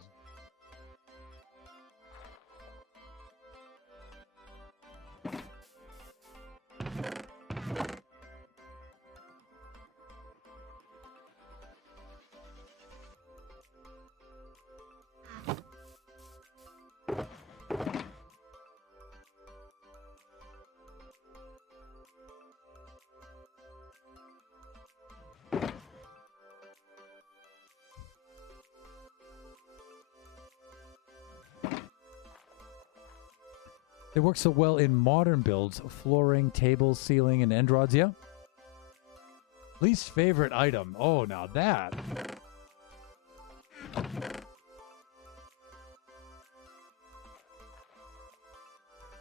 They work so well in modern builds, flooring, tables, ceiling, and end rods. Yeah. Least favorite item. Oh, now that.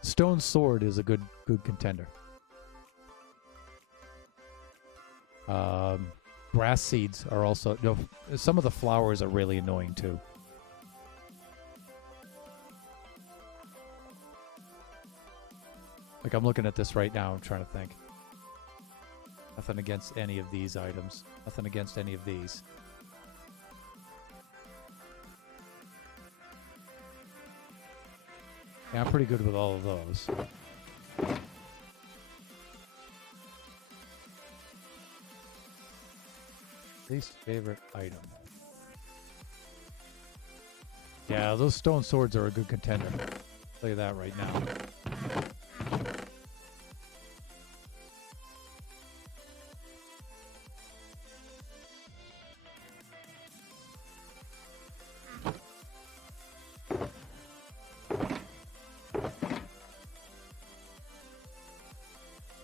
Stone sword is a good contender. Grass seeds are also, no, some of the flowers are really annoying too. Like I'm looking at this right now, I'm trying to think. Nothing against any of these items. Nothing against any of these. Yeah, I'm pretty good with all of those. Least favorite item. Yeah, those stone swords are a good contender. I'll tell you that right now.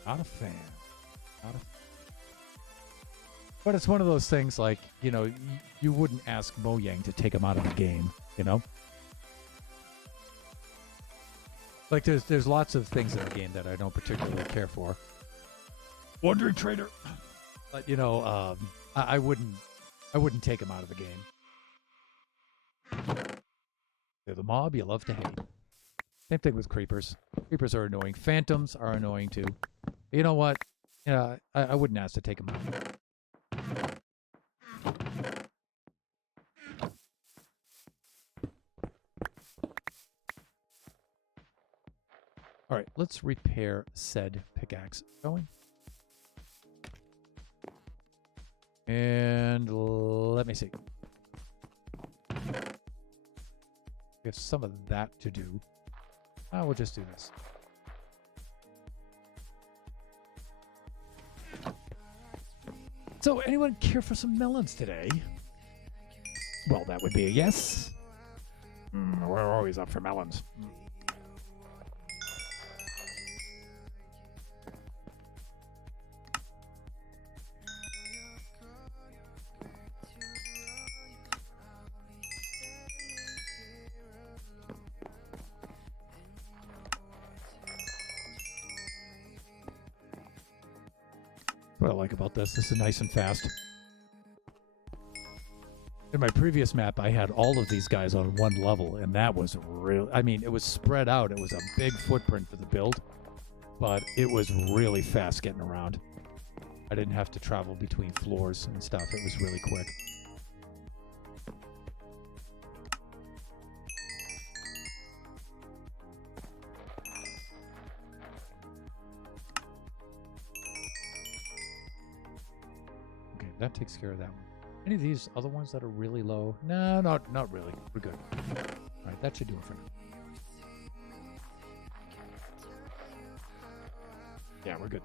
Not a fan. Not a. But it's one of those things like, you know, you wouldn't ask Mojang to take him out of the game, you know? Like there's lots of things in the game that I don't particularly care for. Wandering Trader. But you know, I wouldn't take him out of the game. They're the mob you love to hate. Same thing with creepers. Creepers are annoying. Phantoms are annoying too. You know what? Yeah, I wouldn't ask to take them out. All right, let's repair said pickaxe. Going. And let me see. We have some of that to do. We'll just do this. So, anyone care for some melons today? Well, that would be a yes. We're always up for melons. What I like about this is nice and fast. In my previous map, I had all of these guys on one level, and that was real. I mean, it was spread out. It was a big footprint for the build, but it was really fast getting around. I didn't have to travel between floors and stuff. It was really quick. Okay, that takes care of that one. Any of these other ones that are really low? No, not really. We're good. All right, that should do it for now. Yeah, we're good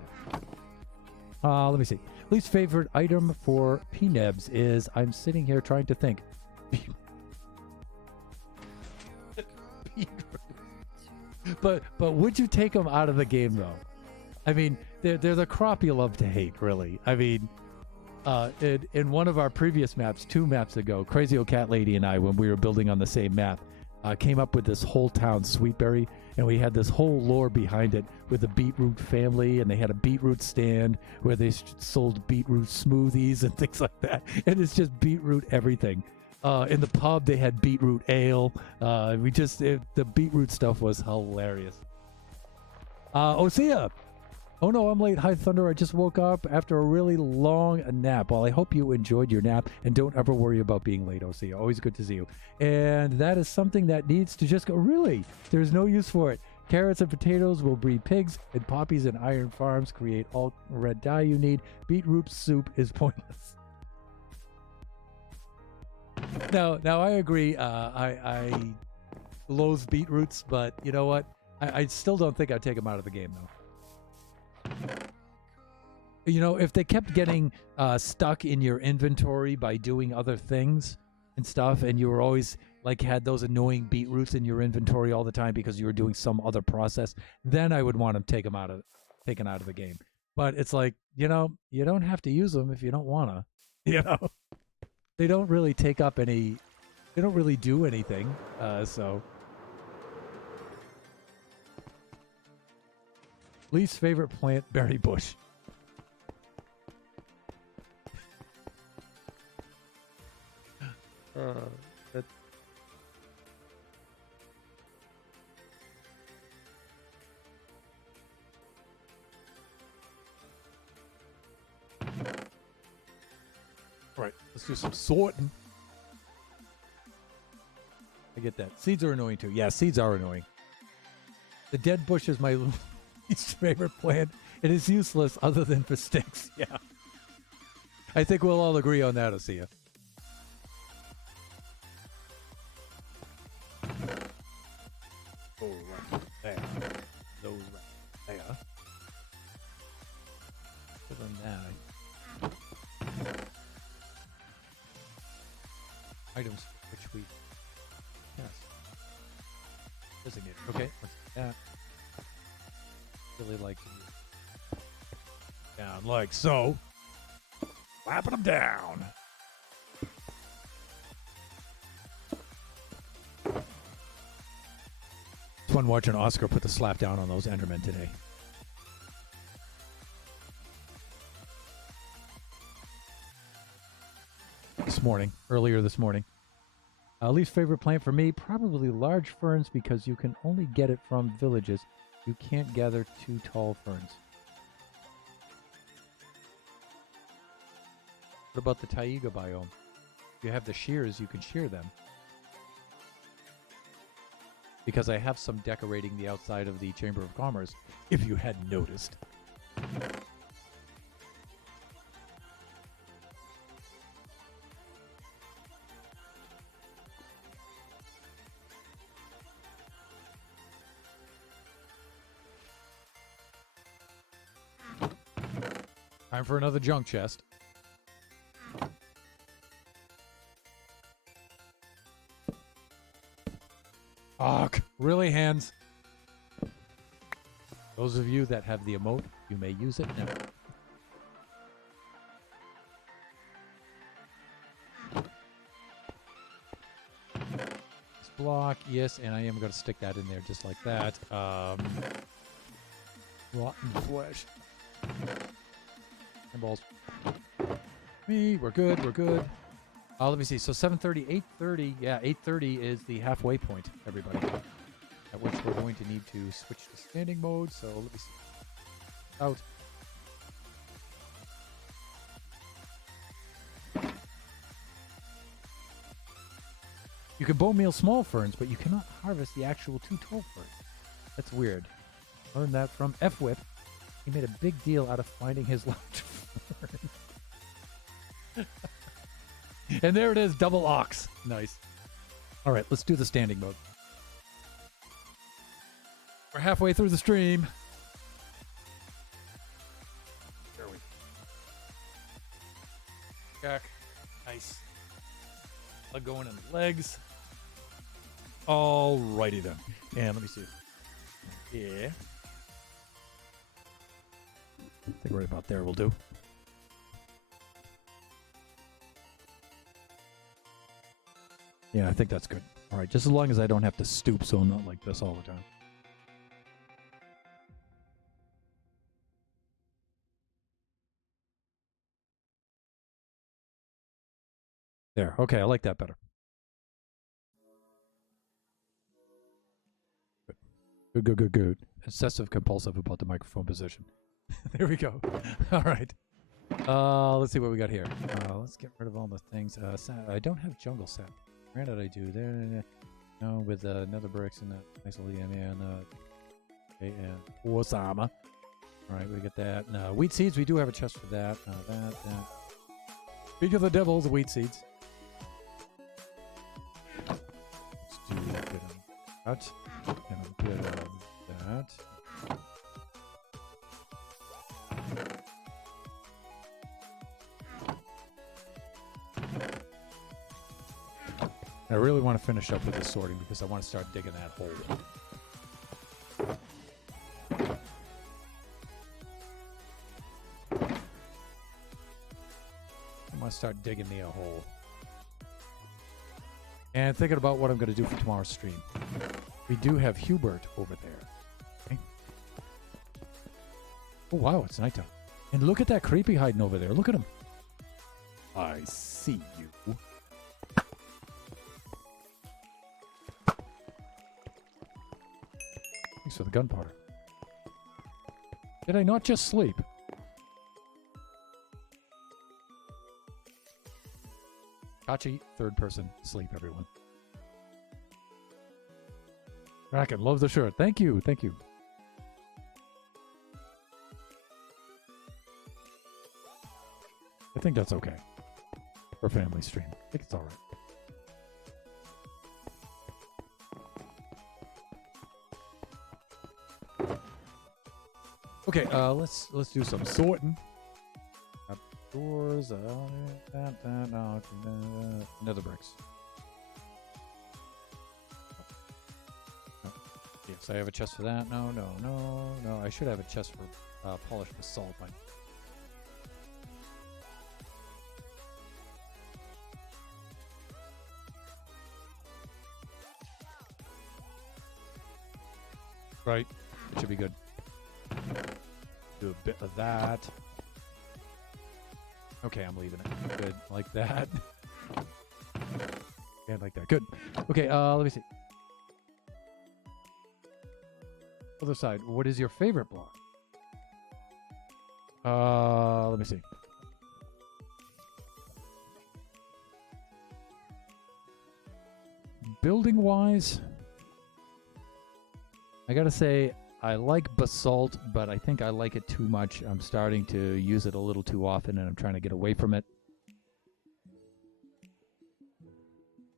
now. Let me see. Least favorite item for PNebs is I'm sitting here trying to think. But would you take them out of the game though? I mean, they're the crop you love to hate, really. I mean, in one of our previous maps, 2 maps ago, Crazy Old Cat Lady and I, when we were building on the same map, came up with this whole town, Sweetberry, and we had this whole lore behind it with the beetroot family, and they had a beetroot stand where they sold beetroot smoothies and things like that. And it's just beetroot everything. In the pub, they had beetroot ale. The beetroot stuff was hilarious. Osea! Oh no, I'm late. Hi, Thunder. I just woke up after a really long nap. Well, I hope you enjoyed your nap, and don't ever worry about being late, Osea. Always good to see you. And that is something that needs to just go. Really? There's no use for it. Carrots and potatoes will breed pigs, and poppies and iron farms create all red dye you need. Beetroot soup is pointless. Now I agree. I loathe beetroots, but you know what? I still don't think I'd take them out of the game, though. You know, if they kept getting stuck in your inventory by doing other things and stuff, and you were always like had those annoying beetroots in your inventory all the time because you were doing some other process, then I would want to take them taken out of the game. But it's like, you don't have to use them if you don't want to. They don't really take up any. They don't really do anything. So, least favorite plant, berry bush. That. Right, let's do some sorting. I get that. Seeds are annoying too. Yeah, seeds are annoying. The dead bush is my least favorite plant. It is useless other than for sticks. Yeah. I think we'll all agree on that, Asia. Oh, right there. Those right there. Other than that, items which we yes designated. Okay, let's do that. Really like to use down like so. Slapping them down. It's fun watching Oscar put the slap down on those Endermen today. Earlier this morning. Least favorite plant for me, probably large ferns because you can only get it from villages. You can't gather too tall ferns. What about the taiga biome? If you have the shears, you can shear them. Because I have some decorating the outside of the Chamber of Commerce, if you hadn't noticed. Time for another junk chest. Fuck. Really, hands? Those of you that have the emote, you may use it now. This block, yes, and I am going to stick that in there just like that. Rotten flesh. And balls. We're good, we're good. Let me see. So 7:30, 8:30. Yeah, 8:30 is the halfway point, everybody. At which we're going to need to switch to standing mode. So let me see. Out. You can bone meal small ferns, but you cannot harvest the actual too tall ferns. That's weird. Learned that from F-Whip. He made a big deal out of finding his large fern. And there it is, double ox. Nice. All right, let's do the standing mode. We're halfway through the stream. There we go. Jack. Nice. Leg going in the legs. All righty then. And let me see. Yeah. I think right about there will do. Yeah, I think that's good. All right, just as long as I don't have to stoop so I'm not like this all the time. There. Okay, I like that better. Good, good, good, good. Obsessive compulsive about the microphone position. There we go. All right. Let's see what we got here. Let's get rid of all the things. I don't have jungle sap. Granted, I do. There. No, with nether bricks and that nice little okay, and Osama. All right, we get that. Wheat seeds. We do have a chest for that. That. Speak of the devil, the wheat seeds. Let's do a bit of that. And a bit of that. I really want to finish up with the sorting because I want to start digging that hole. I want to start digging me a hole. And thinking about what I'm going to do for tomorrow's stream. We do have Hubert over there. Okay. Oh, wow, it's nighttime. And look at that creepy hiding over there. Look at him. I see you. Thanks for the gunpowder. Did I not just sleep? Kachi, third person, sleep, everyone. Kraken, love the shirt. Thank you, thank you. I think that's okay. For family stream. I think it's alright. Okay, let's do some sorting. Doors, nether bricks. Yes, I have a chest for that. No. I should have a chest for polished basalt. Right, should be good. Do a bit of that. Okay, I'm leaving it. Good, like that. Yeah, like that. Good. Okay, let me see. Other side. What is your favorite block? Let me see. Building-wise, I gotta say, I like basalt, but I think I like it too much. I'm starting to use it a little too often, and I'm trying to get away from it.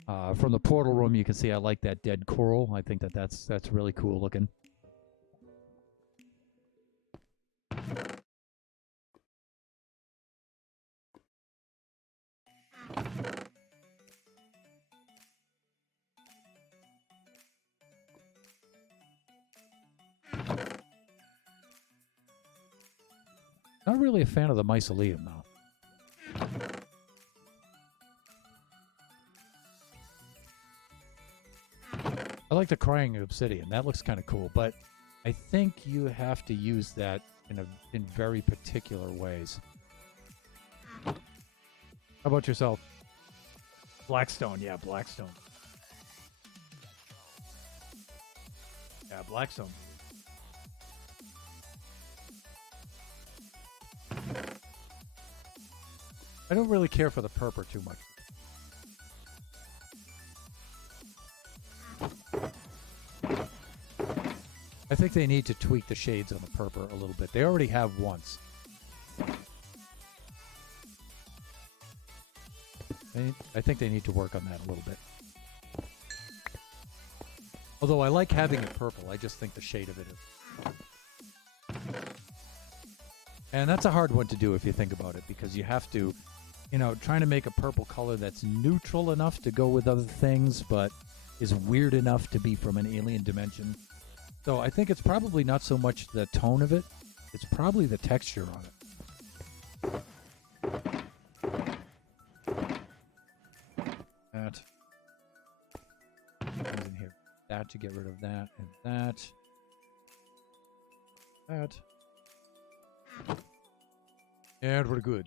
From the portal room, you can see I like that dead coral. I think that's really cool looking. Not really a fan of the mycelium, though. I like the crying obsidian. That looks kind of cool, but I think you have to use that in very particular ways. How about yourself? Blackstone, yeah, Blackstone. Yeah, Blackstone. I don't really care for the purple too much. I think they need to tweak the shades on the purple a little bit. They already have once. I think they need to work on that a little bit. Although I like having it purple, I just think the shade of it is... And that's a hard one to do if you think about it, because you have to, trying to make a purple color that's neutral enough to go with other things, but is weird enough to be from an alien dimension. So I think it's probably not so much the tone of it, it's probably the texture on it. That. Comes in here. That to get rid of that, and that. That. And we're good.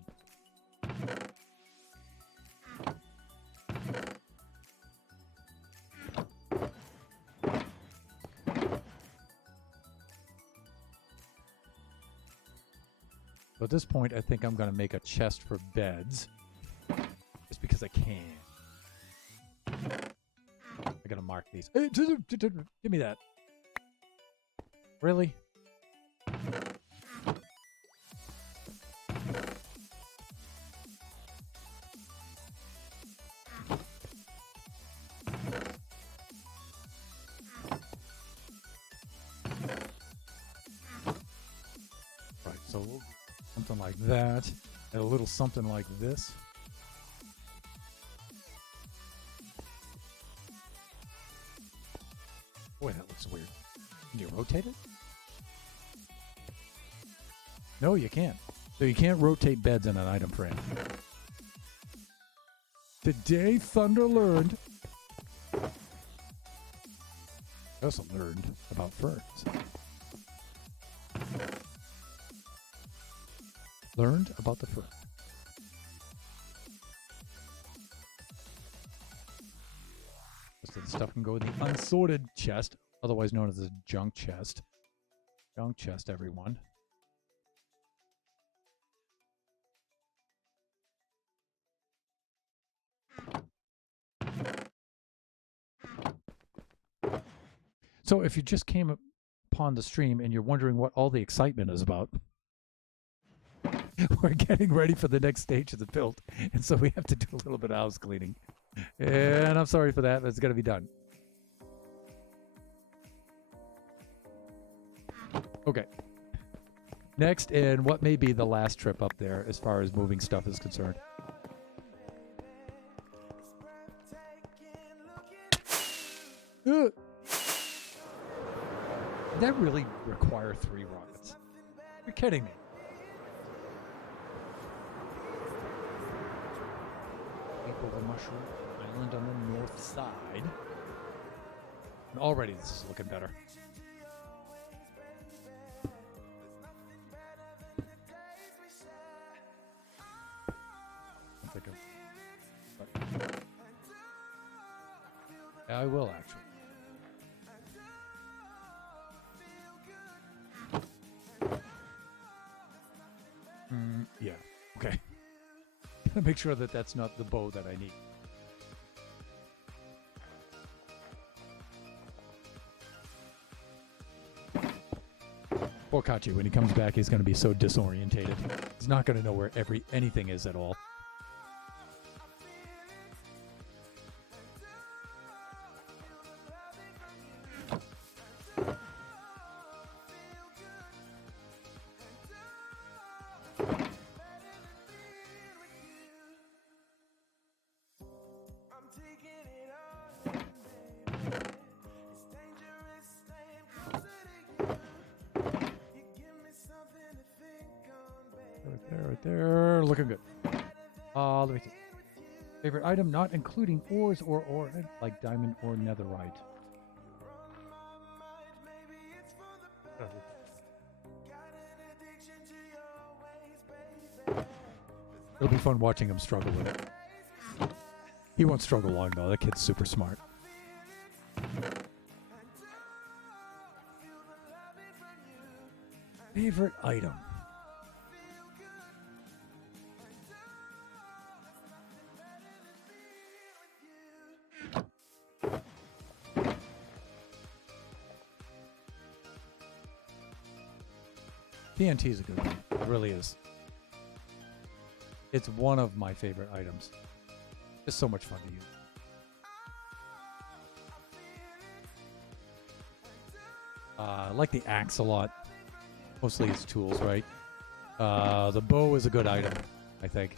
So at this point, I think I'm going to make a chest for beds. Just because I can. I got to mark these. Hey, give me that. Really? Right, so something like that, and a little something like this. Boy, that looks weird. Can you rotate it? No, you can't. So you can't rotate beds in an item frame. Today, Thunder learned. I also learned about ferns. Learned about the fern. Most of the stuff can go in the unsorted chest, otherwise known as the junk chest. Junk chest, everyone. So if you just came upon the stream and you're wondering what all the excitement is about, we're getting ready for the next stage of the build. And so we have to do a little bit of house cleaning. And I'm sorry for that, but it's going to be done. Okay. Next, and what may be the last trip up there as far as moving stuff is concerned. Did that really require 3 rockets? You're kidding me. Over Mushroom Island on the north side. And already this is looking better. I think I will actually. Yeah. Okay. Gotta make sure that that's not the bow that I need. Poor Kachi, when he comes back, he's going to be so disorientated. He's not going to know where anything is at all. Right there, looking good. Let me see. Favorite item not including ores or ore like diamond or netherite. It'll be fun watching him struggle with it. He won't struggle long though. That kid's super smart. Favorite item. TNT is a good one. It really is. It's one of my favorite items. It's so much fun to use. I like the axe a lot. Mostly it's tools, right? The bow is a good item, I think.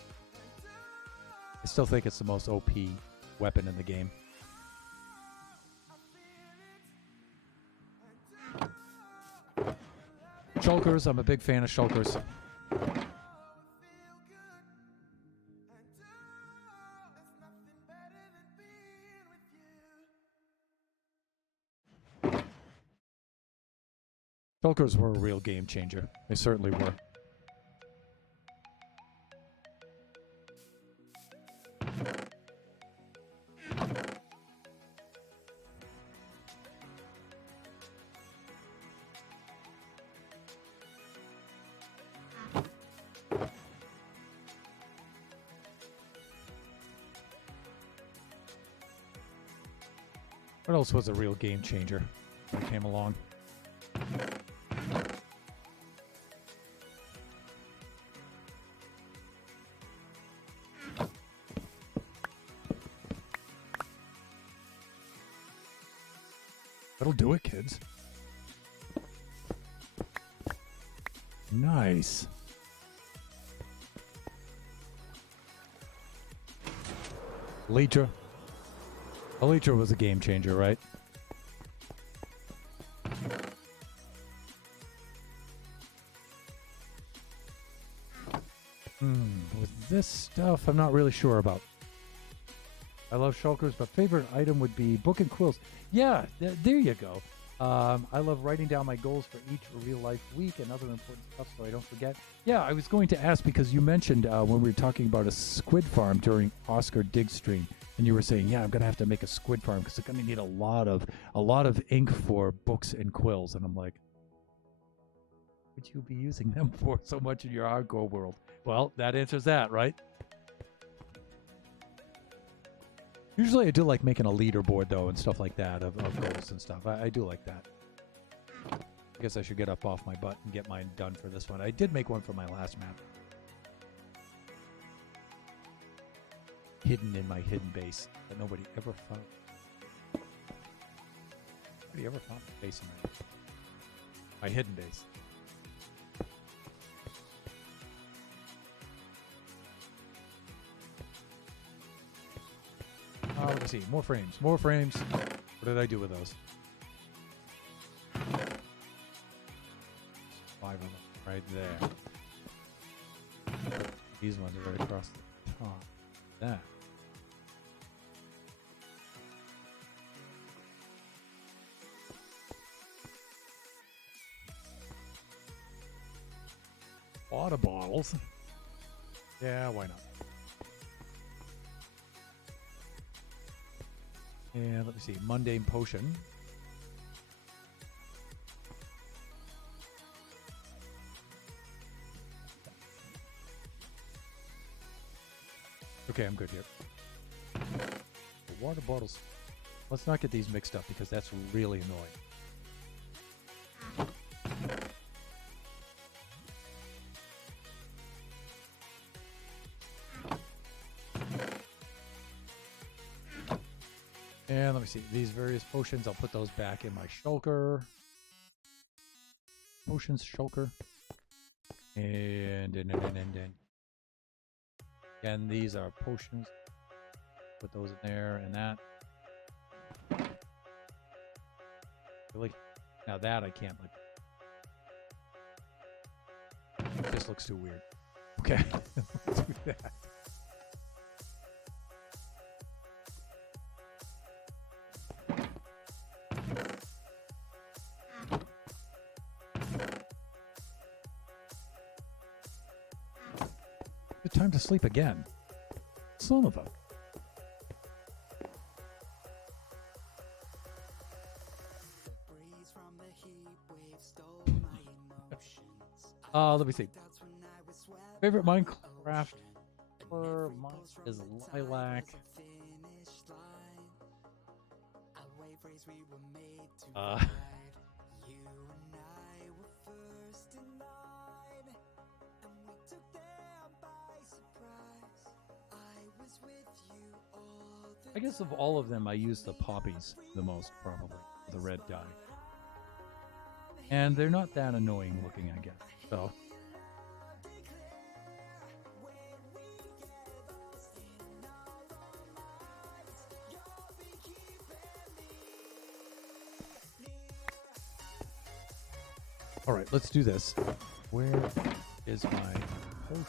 I still think it's the most OP weapon in the game. Shulkers, I'm a big fan of shulkers. Shulkers were a real game changer. They certainly were. What else was a real game changer when it came along? That'll do it, kids. Nice. Elytra. Elytra was a game changer, right? this stuff I'm not really sure about. I love shulkers, but favorite item would be book and quills. Yeah, there you go. I love writing down my goals for each real-life week and other important stuff so I don't forget. Yeah, I was going to ask because you mentioned when we were talking about a squid farm during Oscar Dig Stream, and you were saying, yeah, I'm going to have to make a squid farm because I'm going to need a lot of ink for books and quills. And I'm like, what would you be using them for so much in your hardcore world? Well, that answers that, right? Usually I do like making a leaderboard, though, and stuff like that of goals and stuff. I do like that. I guess I should get up off my butt and get mine done for this one. I did make one for my last map. Hidden in my hidden base that nobody ever found. Nobody ever found a base in my hidden base. Let me see. More frames. More frames. What did I do with those? 5 of them. Right there. These ones are right across the top. That. Water bottles. Yeah, why not? And let me see, mundane potion. Okay, I'm good here. The water bottles. Let's not get these mixed up because that's really annoying. And let me see, these various potions, I'll put those back in my shulker. Potions, shulker. And. Again, these are potions. Put those in there and that. Really? Now that I can't like. This looks too weird. Okay, let's do that. Good time to sleep again. Son of a. Let me see. Favorite Minecraft for mine is Lilac. I guess of all of them, I use the poppies the most, probably. The red dye. And they're not that annoying looking, I guess. So. All right, let's do this. Where is my potion?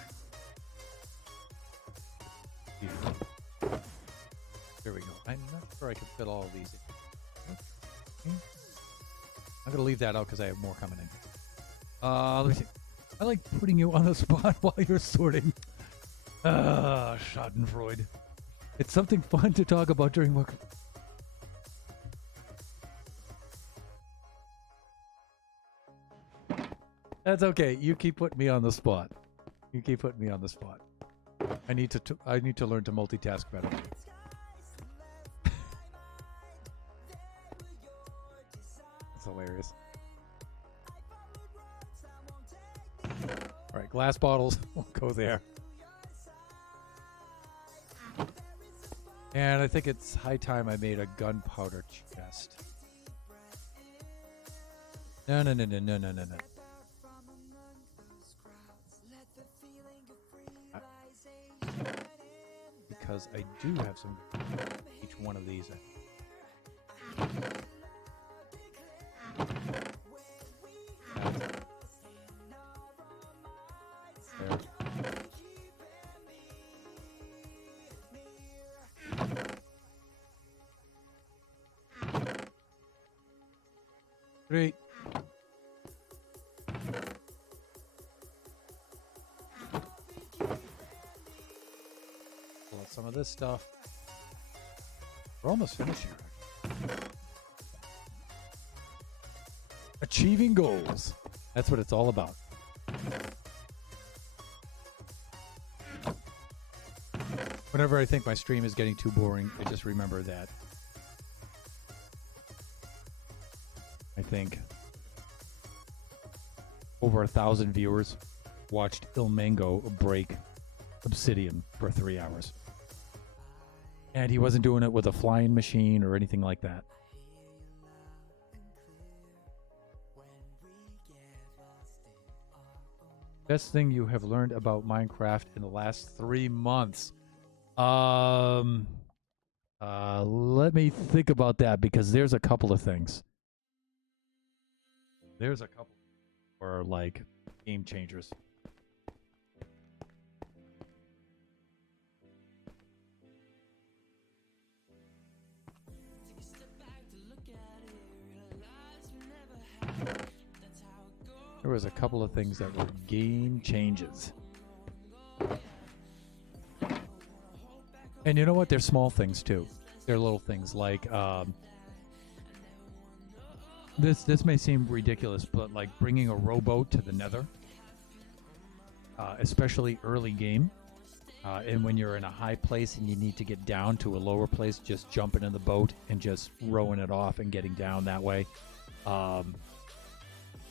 Here. There we go. I'm not sure I can fit all of these in. Okay. I'm going to leave that out because I have more coming in. Let me see. I like putting you on the spot while you're sorting. Schadenfreude. It's something fun to talk about during work. That's okay. You keep putting me on the spot. You keep putting me on the spot. I need to learn to multitask better. That's hilarious. All right, glass bottles. We'll go there. And I think it's high time I made a gunpowder chest. No. Because I do have some each one of these. There. Great. Pull out some of this stuff. We're almost finished here. Achieving goals. That's what it's all about. Whenever I think my stream is getting too boring, I just remember that I think over 1,000 viewers watched Ilmango break Obsidian for 3 hours. And he wasn't doing it with a flying machine or anything like that. Best thing you have learned about Minecraft in the last 3 months? Let me think about that, because there's a couple of things. There's a couple or like game changers. There was a couple of things that were game changes. And you know what? They're small things too. They're little things like this may seem ridiculous, but like bringing a rowboat to the Nether, especially early game, and when you're in a high place and you need to get down to a lower place, just jumping in the boat and just rowing it off and getting down that way.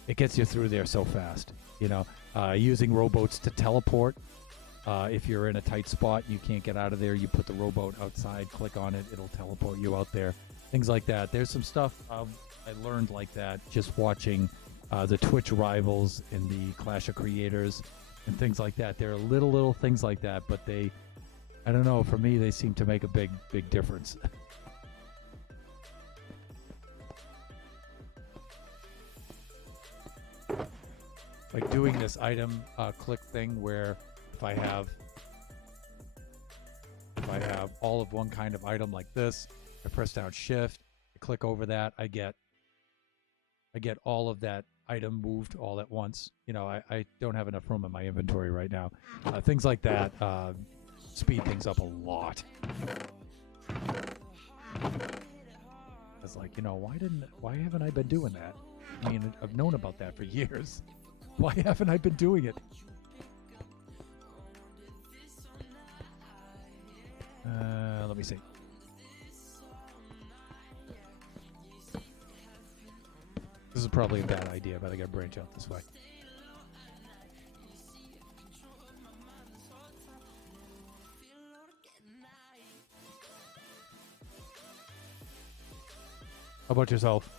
It gets you through there so fast. You know, using rowboats to teleport. If you're in a tight spot, you can't get out of there, you put the rowboat outside, click on it, it'll teleport you out there. Things like that. There's some stuff I learned like that just watching the Twitch rivals and the Clash of Creators and things like that. There are little things like that, but they, I don't know, for me, they seem to make a big difference. Like doing this item click thing where if I have all of one kind of item like this, I press down shift, I click over that, I get all of that item moved all at once. You know, I don't have enough room in my inventory right now. Things like that speed things up a lot. It's like, you know, why haven't I been doing that? I mean, I've known about that for years. Why haven't I been doing it? Let me see. This is probably a bad idea, but I gotta branch out this way. How about yourself?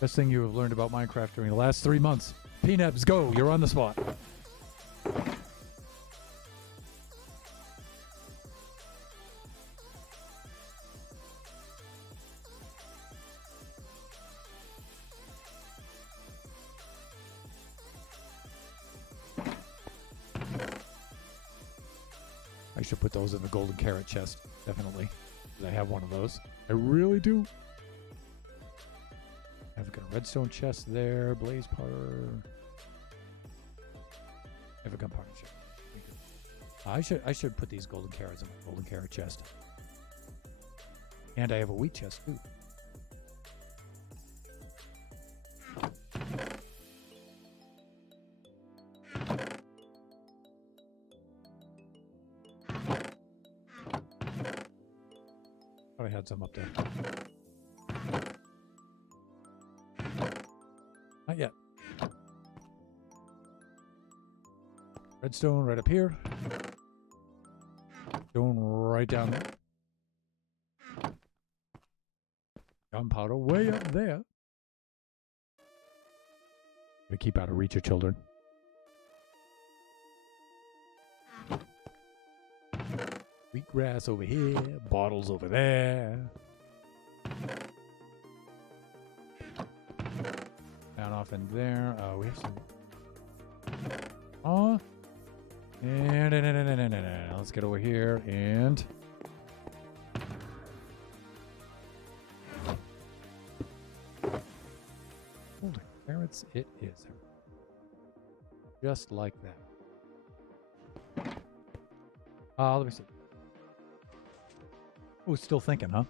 Best thing you have learned about Minecraft during the last 3 months. Peanuts, go! You're on the spot. I should put those in the golden carrot chest, definitely. I have one of those. I really do. I've got a redstone chest there, blaze powder. I have a gunpowder chest. I should put these golden carrots in my golden carrot chest. And I have a wheat chest too. Thought I had some up there. Not yet. Redstone right up here. Stone right down there. Gunpowder way up there. Gotta keep out of reach of children. Wheatgrass over here. Bottles over there. Down off in there. We have some. And let's get over here and. Yes, it is. Just like that. Let me see. Oh, still thinking, huh?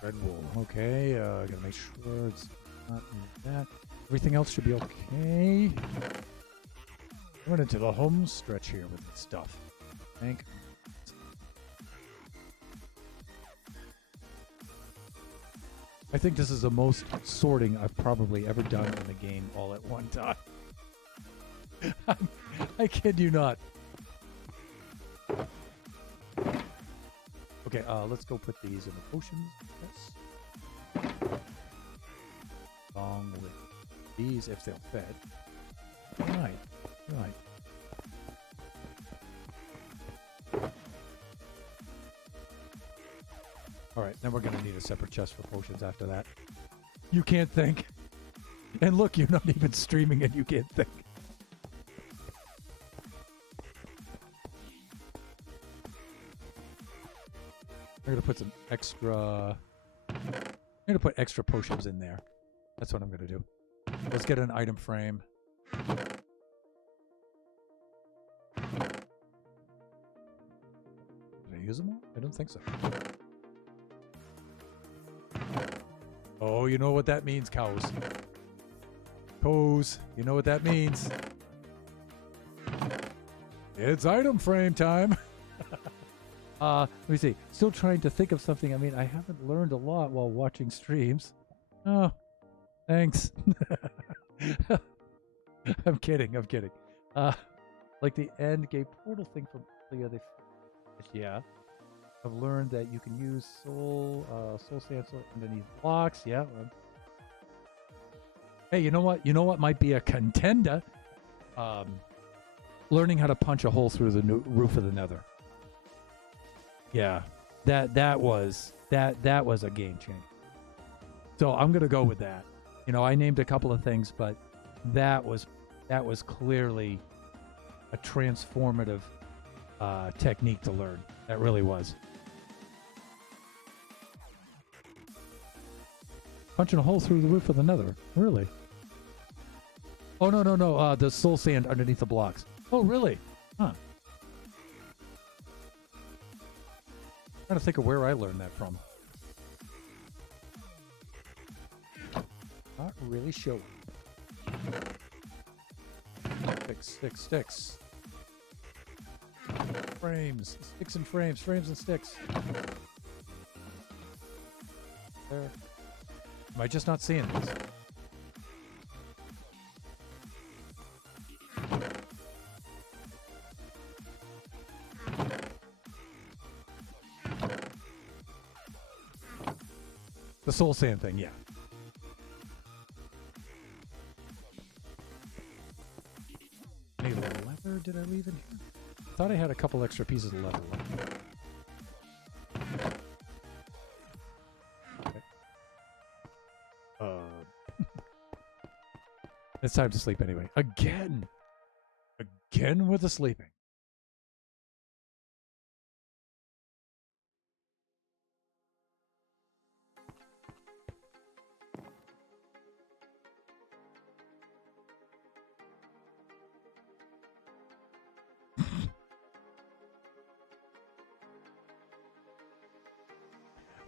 Red wool. Okay, gotta make sure it's not in that. Everything else should be okay. Went into the home stretch here with this stuff. Thank. I think this is the most sorting I've probably ever done in the game all at one time. I kid you not. Okay, let's go put these in the potions. Yes. Along with these if they'll fit. Right, right. Alright, then we're gonna need a separate chest for potions after that. You can't think. And look, you're not even streaming and you can't think. I'm gonna put some extra. I'm gonna put extra potions in there. That's what I'm gonna do. Let's get an item frame. Did I use them all? I don't think so. Oh, you know what that means, cows. Cows, you know what that means. It's item frame time. Let me see. Still trying to think of something. I mean, I haven't learned a lot while watching streams. Oh, thanks. I'm kidding. I'm kidding. Like the end game portal thing from yeah. I've learned that you can use soul sand underneath blocks. Yeah. Hey, you know what? You know what might be a contender? Learning how to punch a hole through the roof of the Nether. Yeah, that was a game changer. So I'm gonna go with that. You know, I named a couple of things, but that was clearly a transformative technique to learn. That really was. Punching a hole through the roof of the Nether. Really? Oh no. The soul sand underneath the blocks. Oh really? Huh. Trying to think of where I learned that from. Not really sure. Sticks. Frames. Sticks and frames. Frames and sticks. There. Am I just not seeing this? The soul sand thing, yeah. Any leather did I leave in here? Thought I had a couple extra pieces of leather left. Okay. It's time to sleep anyway. Again with the sleeping.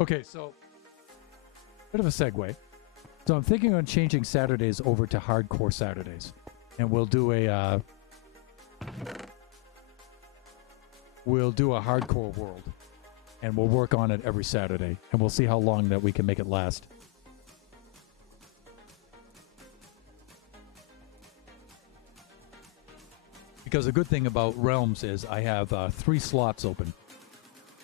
Okay, so bit of a segue. So I'm thinking on changing Saturdays over to hardcore Saturdays, and we'll do a hardcore world, and we'll work on it every Saturday, and we'll see how long that we can make it last. Because the good thing about Realms is I have 3 slots open.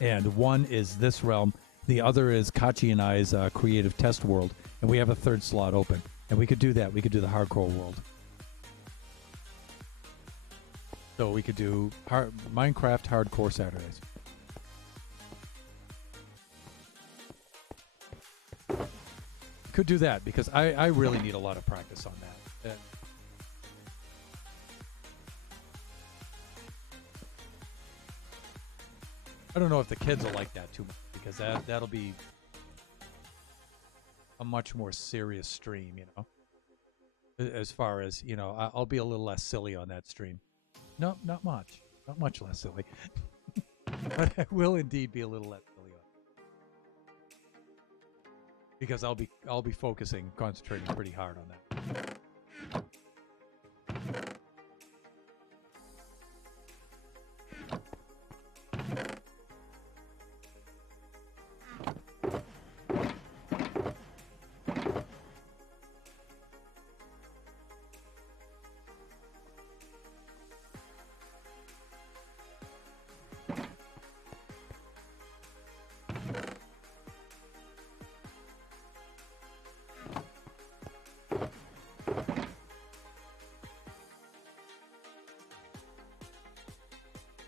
and one is this realm. The other is Kachi and I's creative test world, and we have a third slot open. And we could do that. We could do the hardcore world. So we could do Minecraft hardcore Saturdays. Could do that because I really need a lot of practice on that. I don't know if the kids will like that too much because that'll be a much more serious stream, you know. As far as, you know, I'll be a little less silly on that stream. No, not much. Not much less silly. But I will indeed be a little less silly on it. Because I'll be focusing, concentrating pretty hard on that.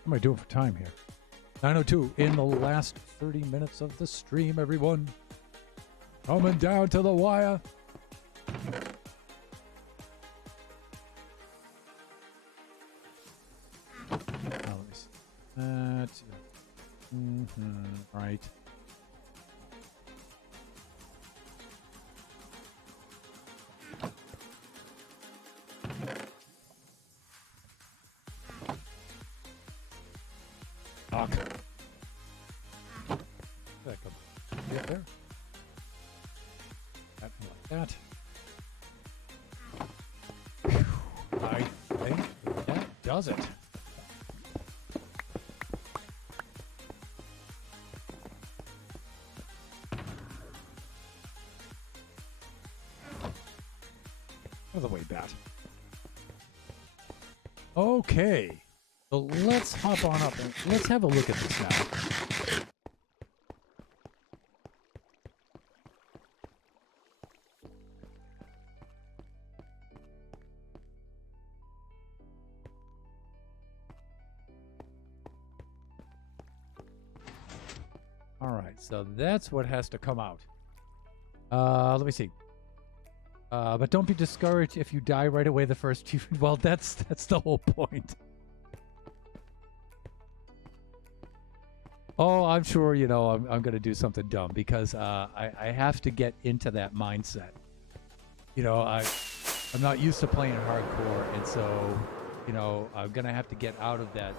What am I doing for time here? 9:02 in the last 30 minutes of the stream, everyone. Coming down to the wire. That's right. Fuck. That come get there. That like that. Whew. I think that does it. Other way bat. Okay. So let's hop on up and let's have a look at this now. All right, so that's what has to come out. Let me see. But don't be discouraged if you die right away the first few. Well, that's the whole point. Oh, I'm sure, you know, I'm going to do something dumb because I have to get into that mindset. You know, I'm not used to playing hardcore, and so, you know, I'm going to have to get out of that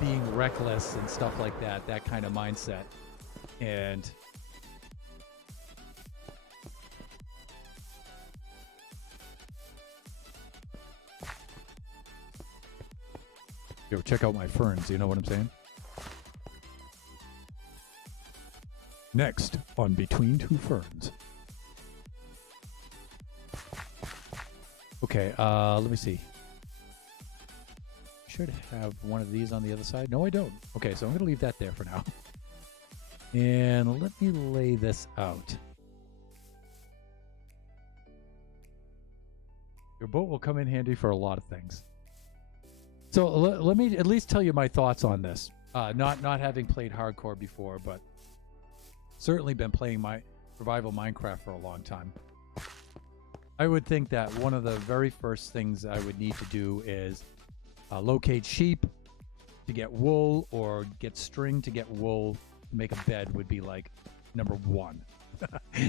being reckless and stuff like that, that kind of mindset. And yo, check out my ferns, you know what I'm saying? Next on Between Two Ferns. Okay, let me see. Should have one of these on the other side. No, I don't. Okay, so I'm going to leave that there for now. And let me lay this out. Your boat will come in handy for a lot of things. So let me at least tell you my thoughts on this. Not having played hardcore before, but certainly been playing my survival Minecraft for a long time. I would think that one of the very first things I would need to do is locate sheep to get wool, or get string to get wool to make a bed would be like number one.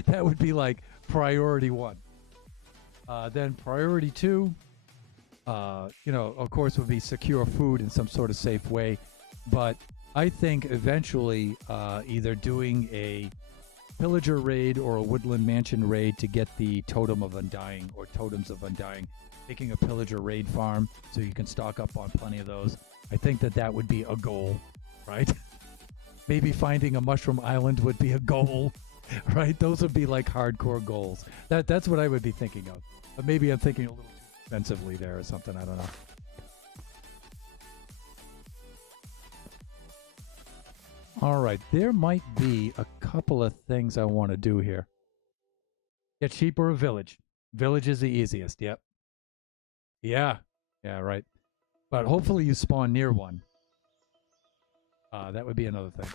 That would be like priority one. Then priority two, you know, of course, would be secure food in some sort of safe way. But I think eventually either doing a pillager raid or a woodland mansion raid to get the totem of undying or totems of undying, taking a pillager raid farm so you can stock up on plenty of those. I think that would be a goal, right? Maybe finding a mushroom island would be a goal, right? Those would be like hardcore goals. That's what I would be thinking of. But maybe I'm thinking a little too offensively there or something. I don't know. All right, there might be a couple of things I want to do here. Get sheep or a village. Village is the easiest. Yep. Yeah. Yeah, right. But hopefully you spawn near one. That would be another thing.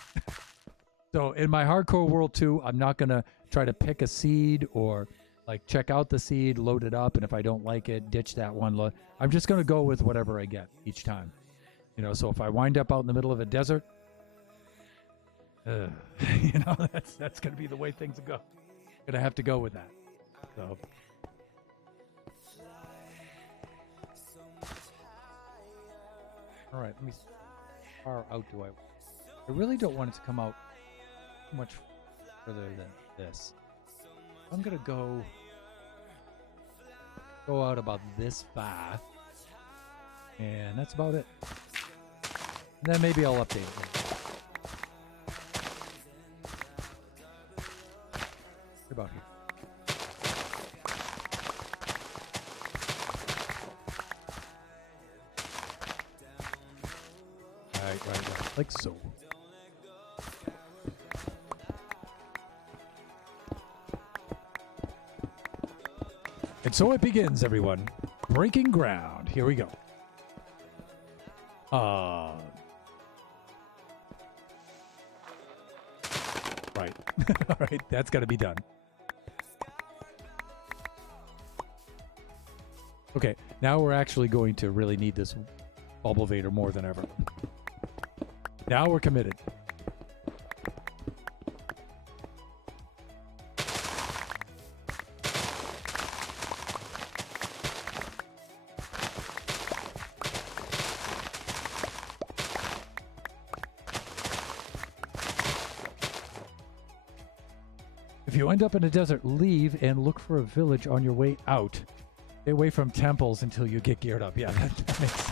So in my hardcore world 2, I'm not going to try to pick a seed or like check out the seed, load it up, and if I don't like it, ditch that one. I'm just going to go with whatever I get each time. You know, so if I wind up out in the middle of a desert, you know, that's going to be the way things go. Going to have to go with that. So all right, let me see. How far out do I really don't want it to come out much further than this. I'm gonna go out about this far, and that's about it. And then maybe I'll update it later. What about here? Right, like so. And so it begins, everyone. Breaking ground. Here we go. Right. All right, that's got to be done. Okay, now we're actually going to really need this Bulbavator more than ever. Now we're committed. If you end up in a desert, leave and look for a village on your way out. Stay away from temples until you get geared up. Yeah, that makes sense.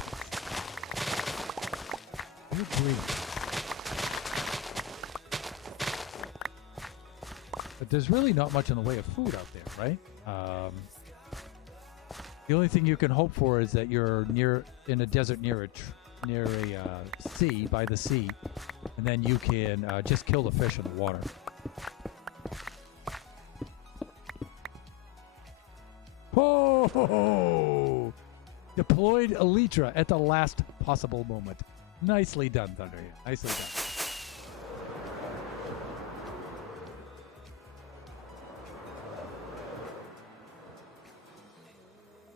I agree. But there's really not much in the way of food out there, right? The only thing you can hope for is that you're in a desert near a sea, by the sea, and then you can just kill the fish in the water. Oh! Deployed Elytra at the last possible moment. Nicely done, Thunder. Nicely done.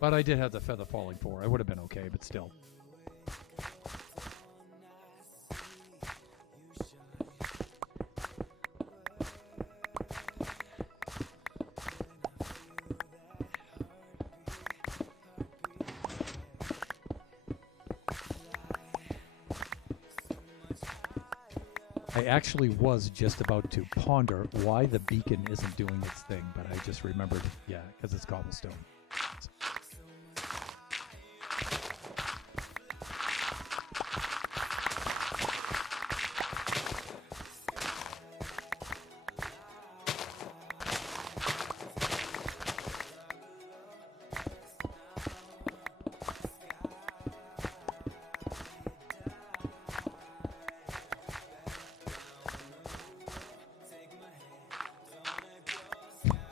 But I did have the Feather Falling 4. I would have been okay, but still. I actually was just about to ponder why the beacon isn't doing its thing, but I just remembered, yeah, because it's cobblestone.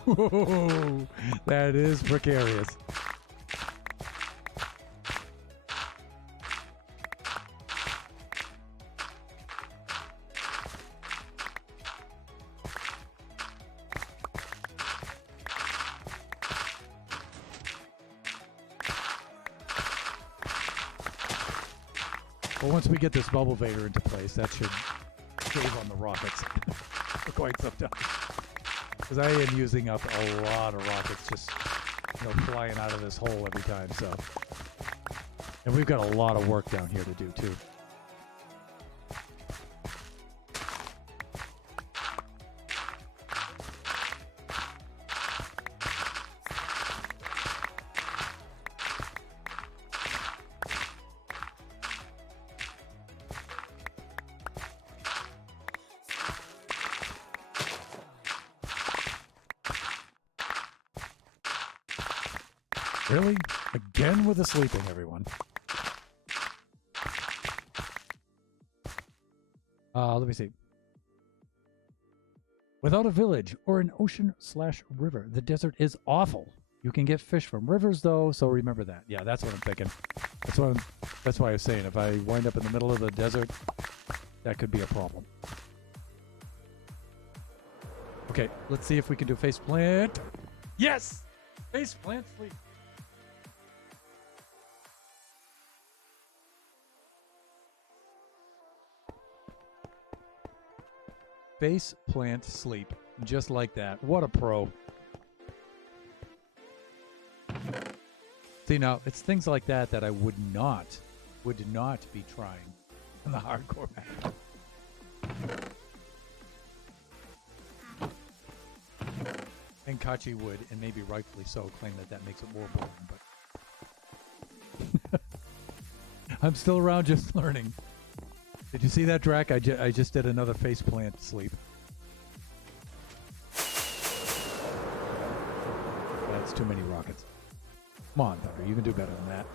Whoa, that is precarious. Well, once we get this Bulbavator into place, that should save on the rockets for quite some time. Because I am using up a lot of rockets just, flying out of this hole every time, so. And we've got a lot of work down here to do, too. Really? Again with the sleeping, everyone. Let me see. Without a village or an ocean/river, the desert is awful. You can get fish from rivers though, so remember that. Yeah, that's what I'm thinking. That's why I was saying if I wind up in the middle of the desert, that could be a problem. Okay, let's see if we can do face plant. Yes! Face plant sleep. Face plant sleep. Just like that. What a pro. See, now, it's things like that that I would not be trying in the hardcore map. And Kachi would, and maybe rightfully so, claim that that makes it more boring, but I'm still around just learning. Did you see that, Drac? I just did another face plant sleep. That's too many rockets. Come on, Thunder. You can do better than that.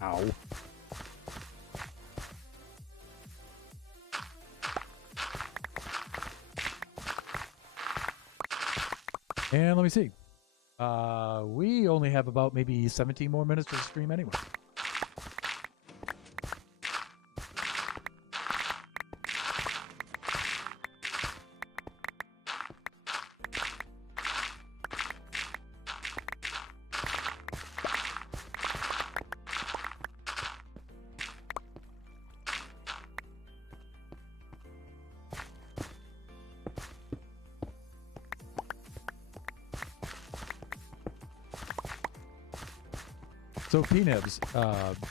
Ow. And let me see. We only have about maybe 17 more minutes to stream anyway. So PNibs,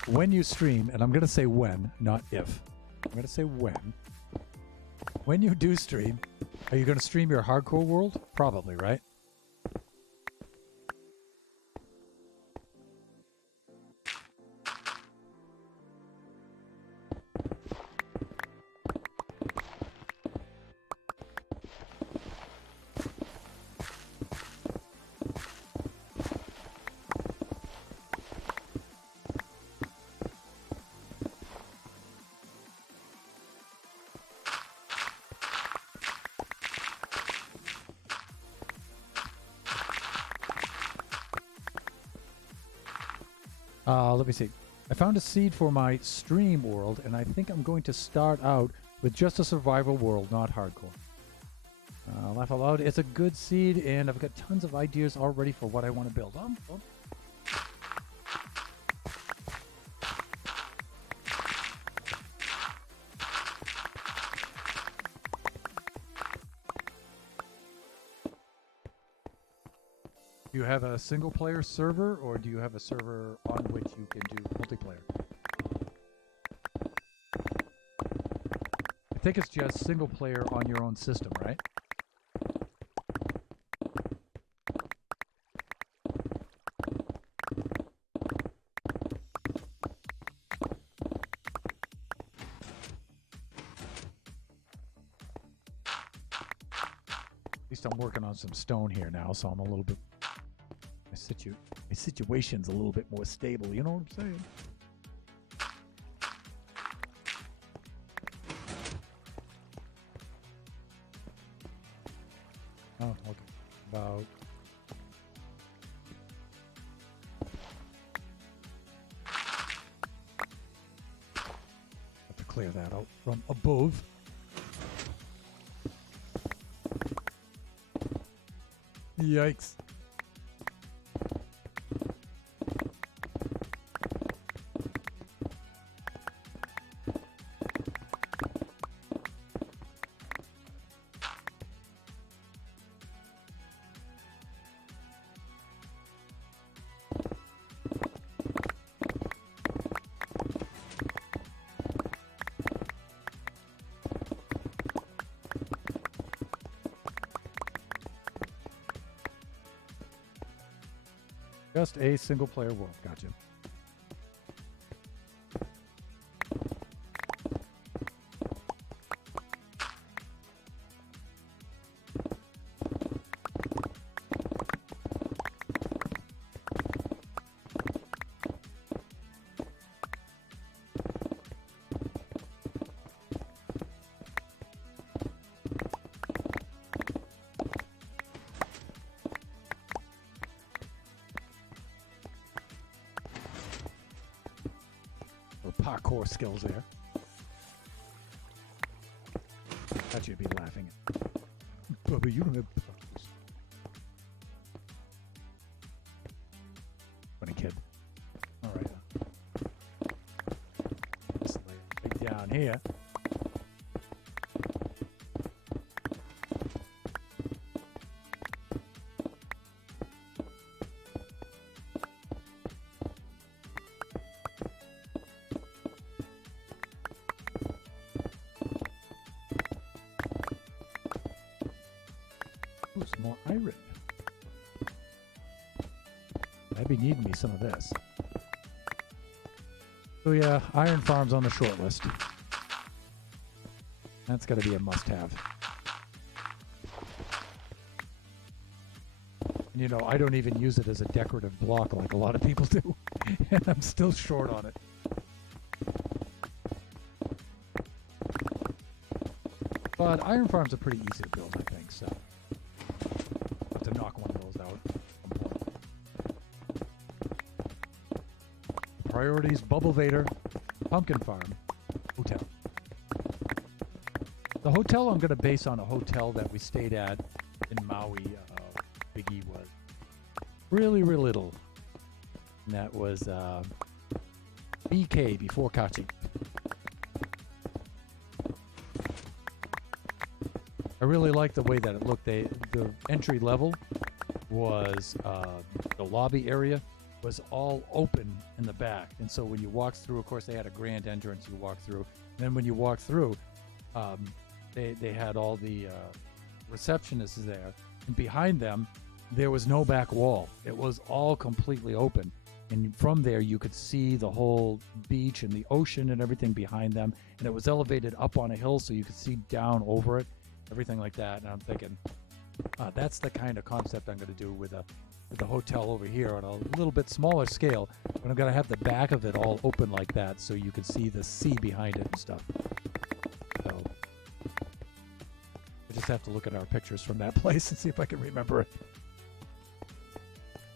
when you stream, and I'm going to say when, not if. I'm going to say when. When you do stream, are you going to stream your hardcore world? Probably, right? Let me see. I found a seed for my stream world, and I think I'm going to start out with just a survival world, not hardcore. Laugh out loud. It's a good seed, and I've got tons of ideas already for what I want to build. Do you have a single player server, or do you have a server on which you can do multiplayer? I think it's just single player on your own system, right? At least I'm working on some stone here now, so I'm a little bit... My situation's a little bit more stable, you know what I'm saying? Oh, okay. About... Have to clear that out from above. Yikes. Just a single player world. Gotcha. parkour skills there. Thought you'd be laughing at. Bubba, you don't have parkour. Funny kid. All right. Just lay it down here. Ooh, some more iron. I'd be needing me some of this. So yeah, iron farm's on the short list. That's got to be a must-have. And you know, I don't even use it as a decorative block like a lot of people do. And I'm still short on it. But iron farms are pretty easy to build, I think, so. Have to knock one of those out. Priorities, Bubble Vader, Pumpkin Farm, Hotel. The hotel I'm going to base on a hotel that we stayed at in Maui. Biggie was really little. And that was BK before Kachi. I really like the way that it looked. The entry level was the lobby area was all open in the back, and so when you walked through, of course, they had a grand entrance. You walk through, and then when you walk through, they had all the receptionists there, and behind them there was no back wall. It was all completely open, and from there you could see the whole beach and the ocean and everything behind them, and it was elevated up on a hill, so you could see down over it. Everything like that, and I'm thinking that's the kind of concept I'm going to do with the hotel over here on a little bit smaller scale, but I'm going to have the back of it all open like that so you can see the sea behind it and stuff. So I just have to look at our pictures from that place and see if I can remember it.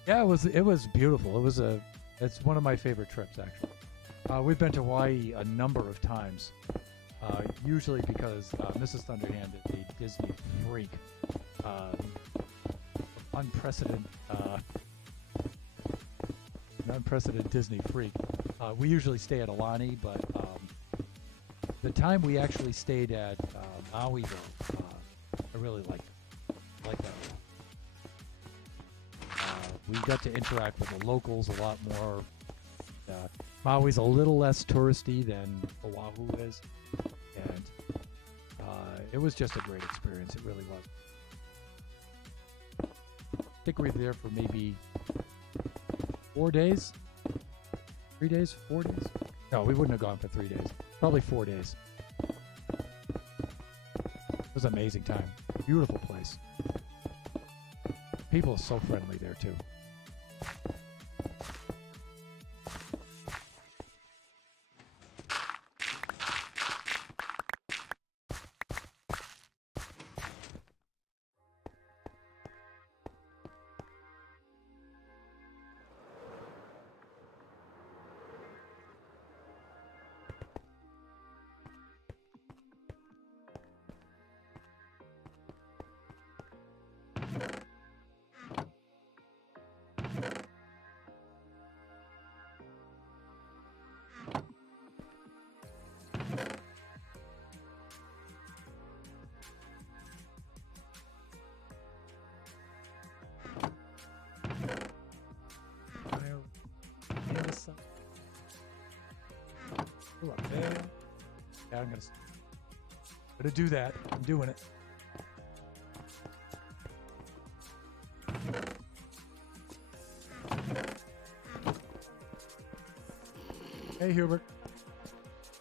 Yeah, it was beautiful. It's one of my favorite trips, actually. We've been to Hawaii a number of times. Usually because Mrs. Thunderhand is a Disney freak, unprecedented Disney freak. We usually stay at Alani, but the time we actually stayed at Maui, I really liked that a lot. We got to interact with the locals a lot more. Maui's a little less touristy than Oahu is. And it was just a great experience. It really was. I think we were there for maybe 4 days? 3 days? 4 days? No, we wouldn't have gone for 3 days. Probably 4 days. It was an amazing time. Beautiful place. People are so friendly there, too. Ooh, up there. Yeah, I'm gonna do that. I'm doing it. Hey, Hubert.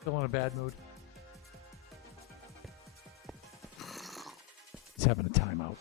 Still in a bad mood. He's having a timeout.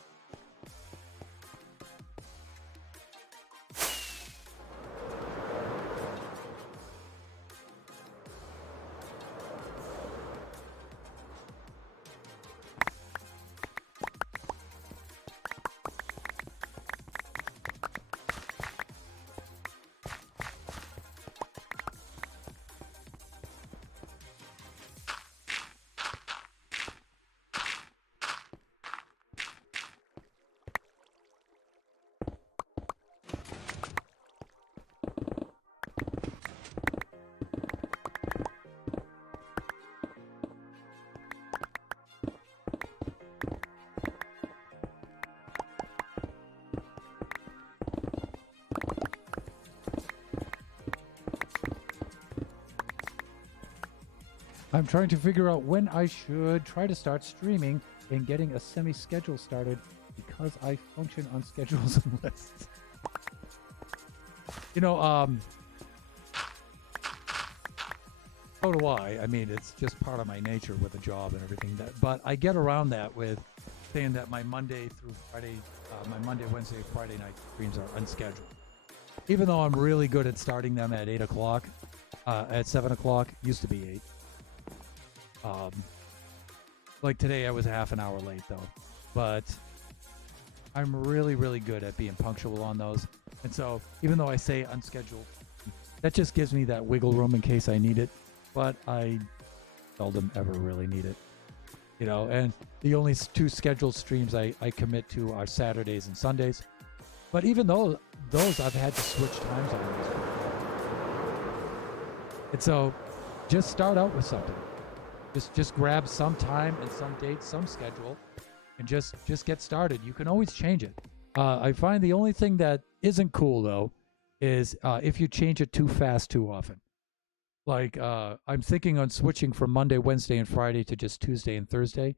I'm trying to figure out when I should try to start streaming and getting a semi-schedule started because I function on schedules and lists. You know, so do I. I mean, it's just part of my nature with a job and everything. But I get around that with saying that my Monday through Friday, my Monday, Wednesday, Friday night streams are unscheduled. Even though I'm really good at starting them at 8 o'clock, at 7 o'clock, used to be 8. Like today, I was half an hour late though. But I'm really, really good at being punctual on those. And so even though I say unscheduled, that just gives me that wiggle room in case I need it. But I seldom ever really need it. You know, and the only two scheduled streams I commit to are Saturdays and Sundays. But even though those I've had to switch times on those. And so just start out with something. Just grab some time and some date, some schedule, and just get started. You can always change it. I find the only thing that isn't cool though is if you change it too fast too often. Like I'm thinking on switching from Monday, Wednesday, and Friday to just Tuesday and Thursday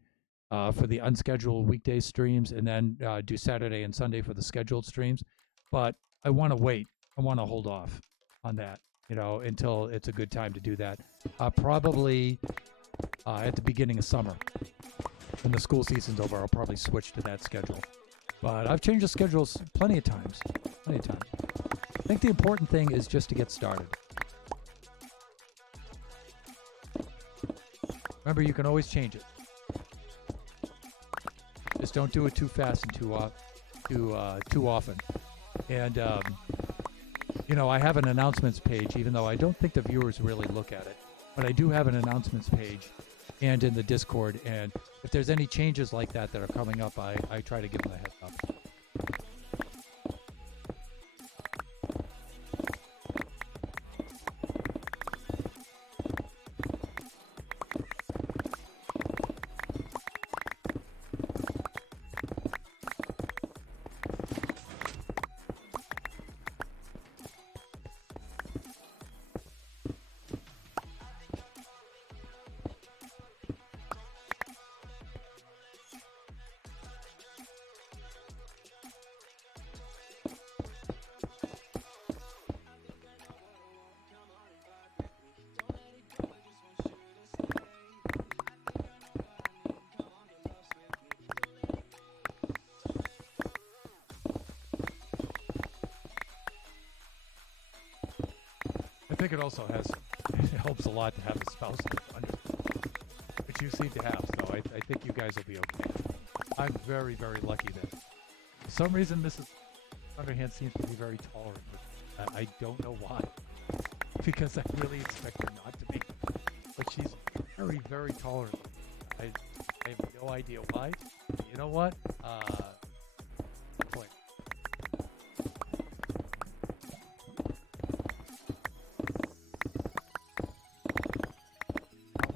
for the unscheduled weekday streams, and then do Saturday and Sunday for the scheduled streams. But I want to wait. I want to hold off on that, you know, until it's a good time to do that. Probably at the beginning of summer. When the school season's over, I'll probably switch to that schedule. But I've changed the schedules plenty of times. I think the important thing is just to get started. Remember, you can always change it. Just don't do it too fast and too often. And you know, I have an announcements page, even though I don't think the viewers really look at it. But I do have an announcements page and in the Discord. And if there's any changes like that that are coming up, I try to give them a heads up. I think it also it helps a lot to have a spouse under, which you seem to have, so I think you guys will be okay. I'm very, very lucky that for some reason Mrs. Underhand seems to be very tolerant. I don't know why, because I really expect her not to be, but she's very, very tolerant. I have no idea why. You know what? Point.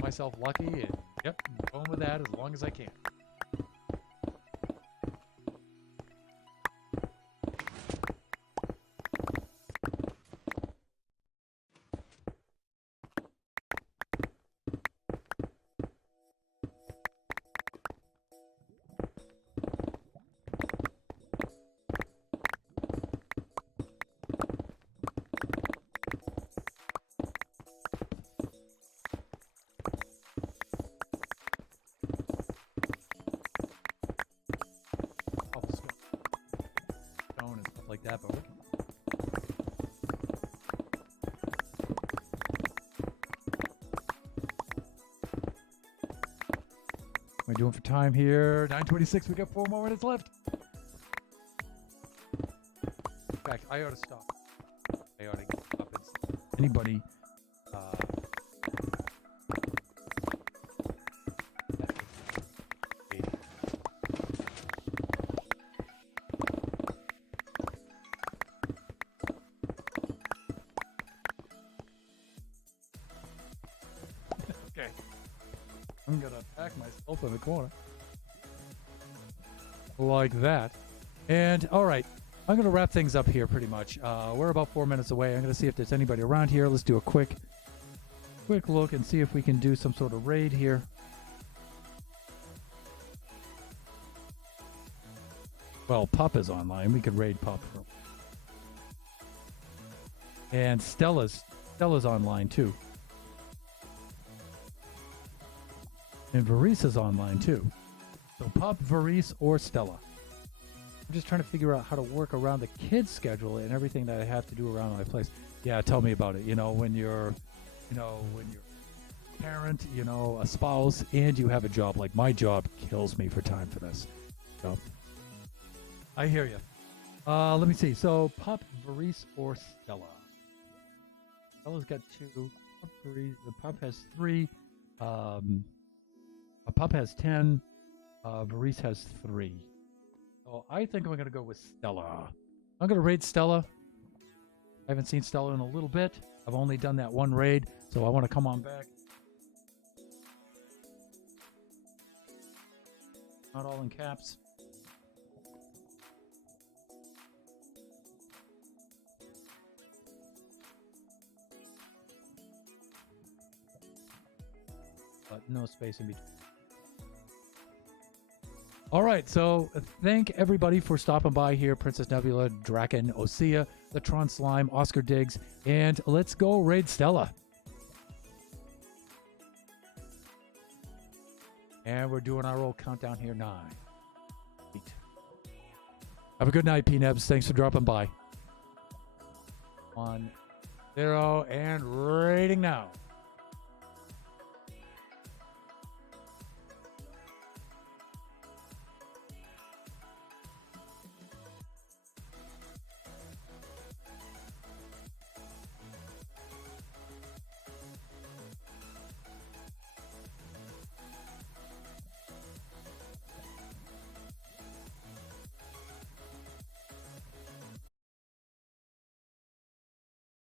Myself lucky, and yep, I'm going with that as long as I can. That, but what am I doing for time here? 9:26. We got 4 more minutes left. In fact, I ought to stop. I ought to get up and anybody. I'm gonna pack myself in the corner like that. And all right, I'm gonna wrap things up here pretty much. We're about 4 minutes away. I'm gonna see if there's anybody around here. Let's do a quick quick look and see if we can do some sort of raid here. Well, Pup is online. We could raid Pup. And Stella's online too. And Varese is online too. So Pup, Varese, or Stella. I'm just trying to figure out how to work around the kids' schedule and everything that I have to do around my place. Yeah, tell me about it. When you're a parent, a spouse, and you have a job. Like my job kills me for time for this. So I hear you. Let me see. So Pup, Varese, or Stella. Stella's got 2. The Pup has 3. A Pup has 10. Varese has 3. So I think I'm going to go with Stella. I'm going to raid Stella. I haven't seen Stella in a little bit. I've only done that one raid, so I want to come on back. Not all in caps. But no space in between. All right, so thank everybody for stopping by here. Princess Nebula, Draken, Osea, the Tron Slime, Oscar Diggs, and let's go raid Stella. And we're doing our old countdown here. 9, 8. Have a good night, P-Nebs. Thanks for dropping by. 1, 0, and raiding now.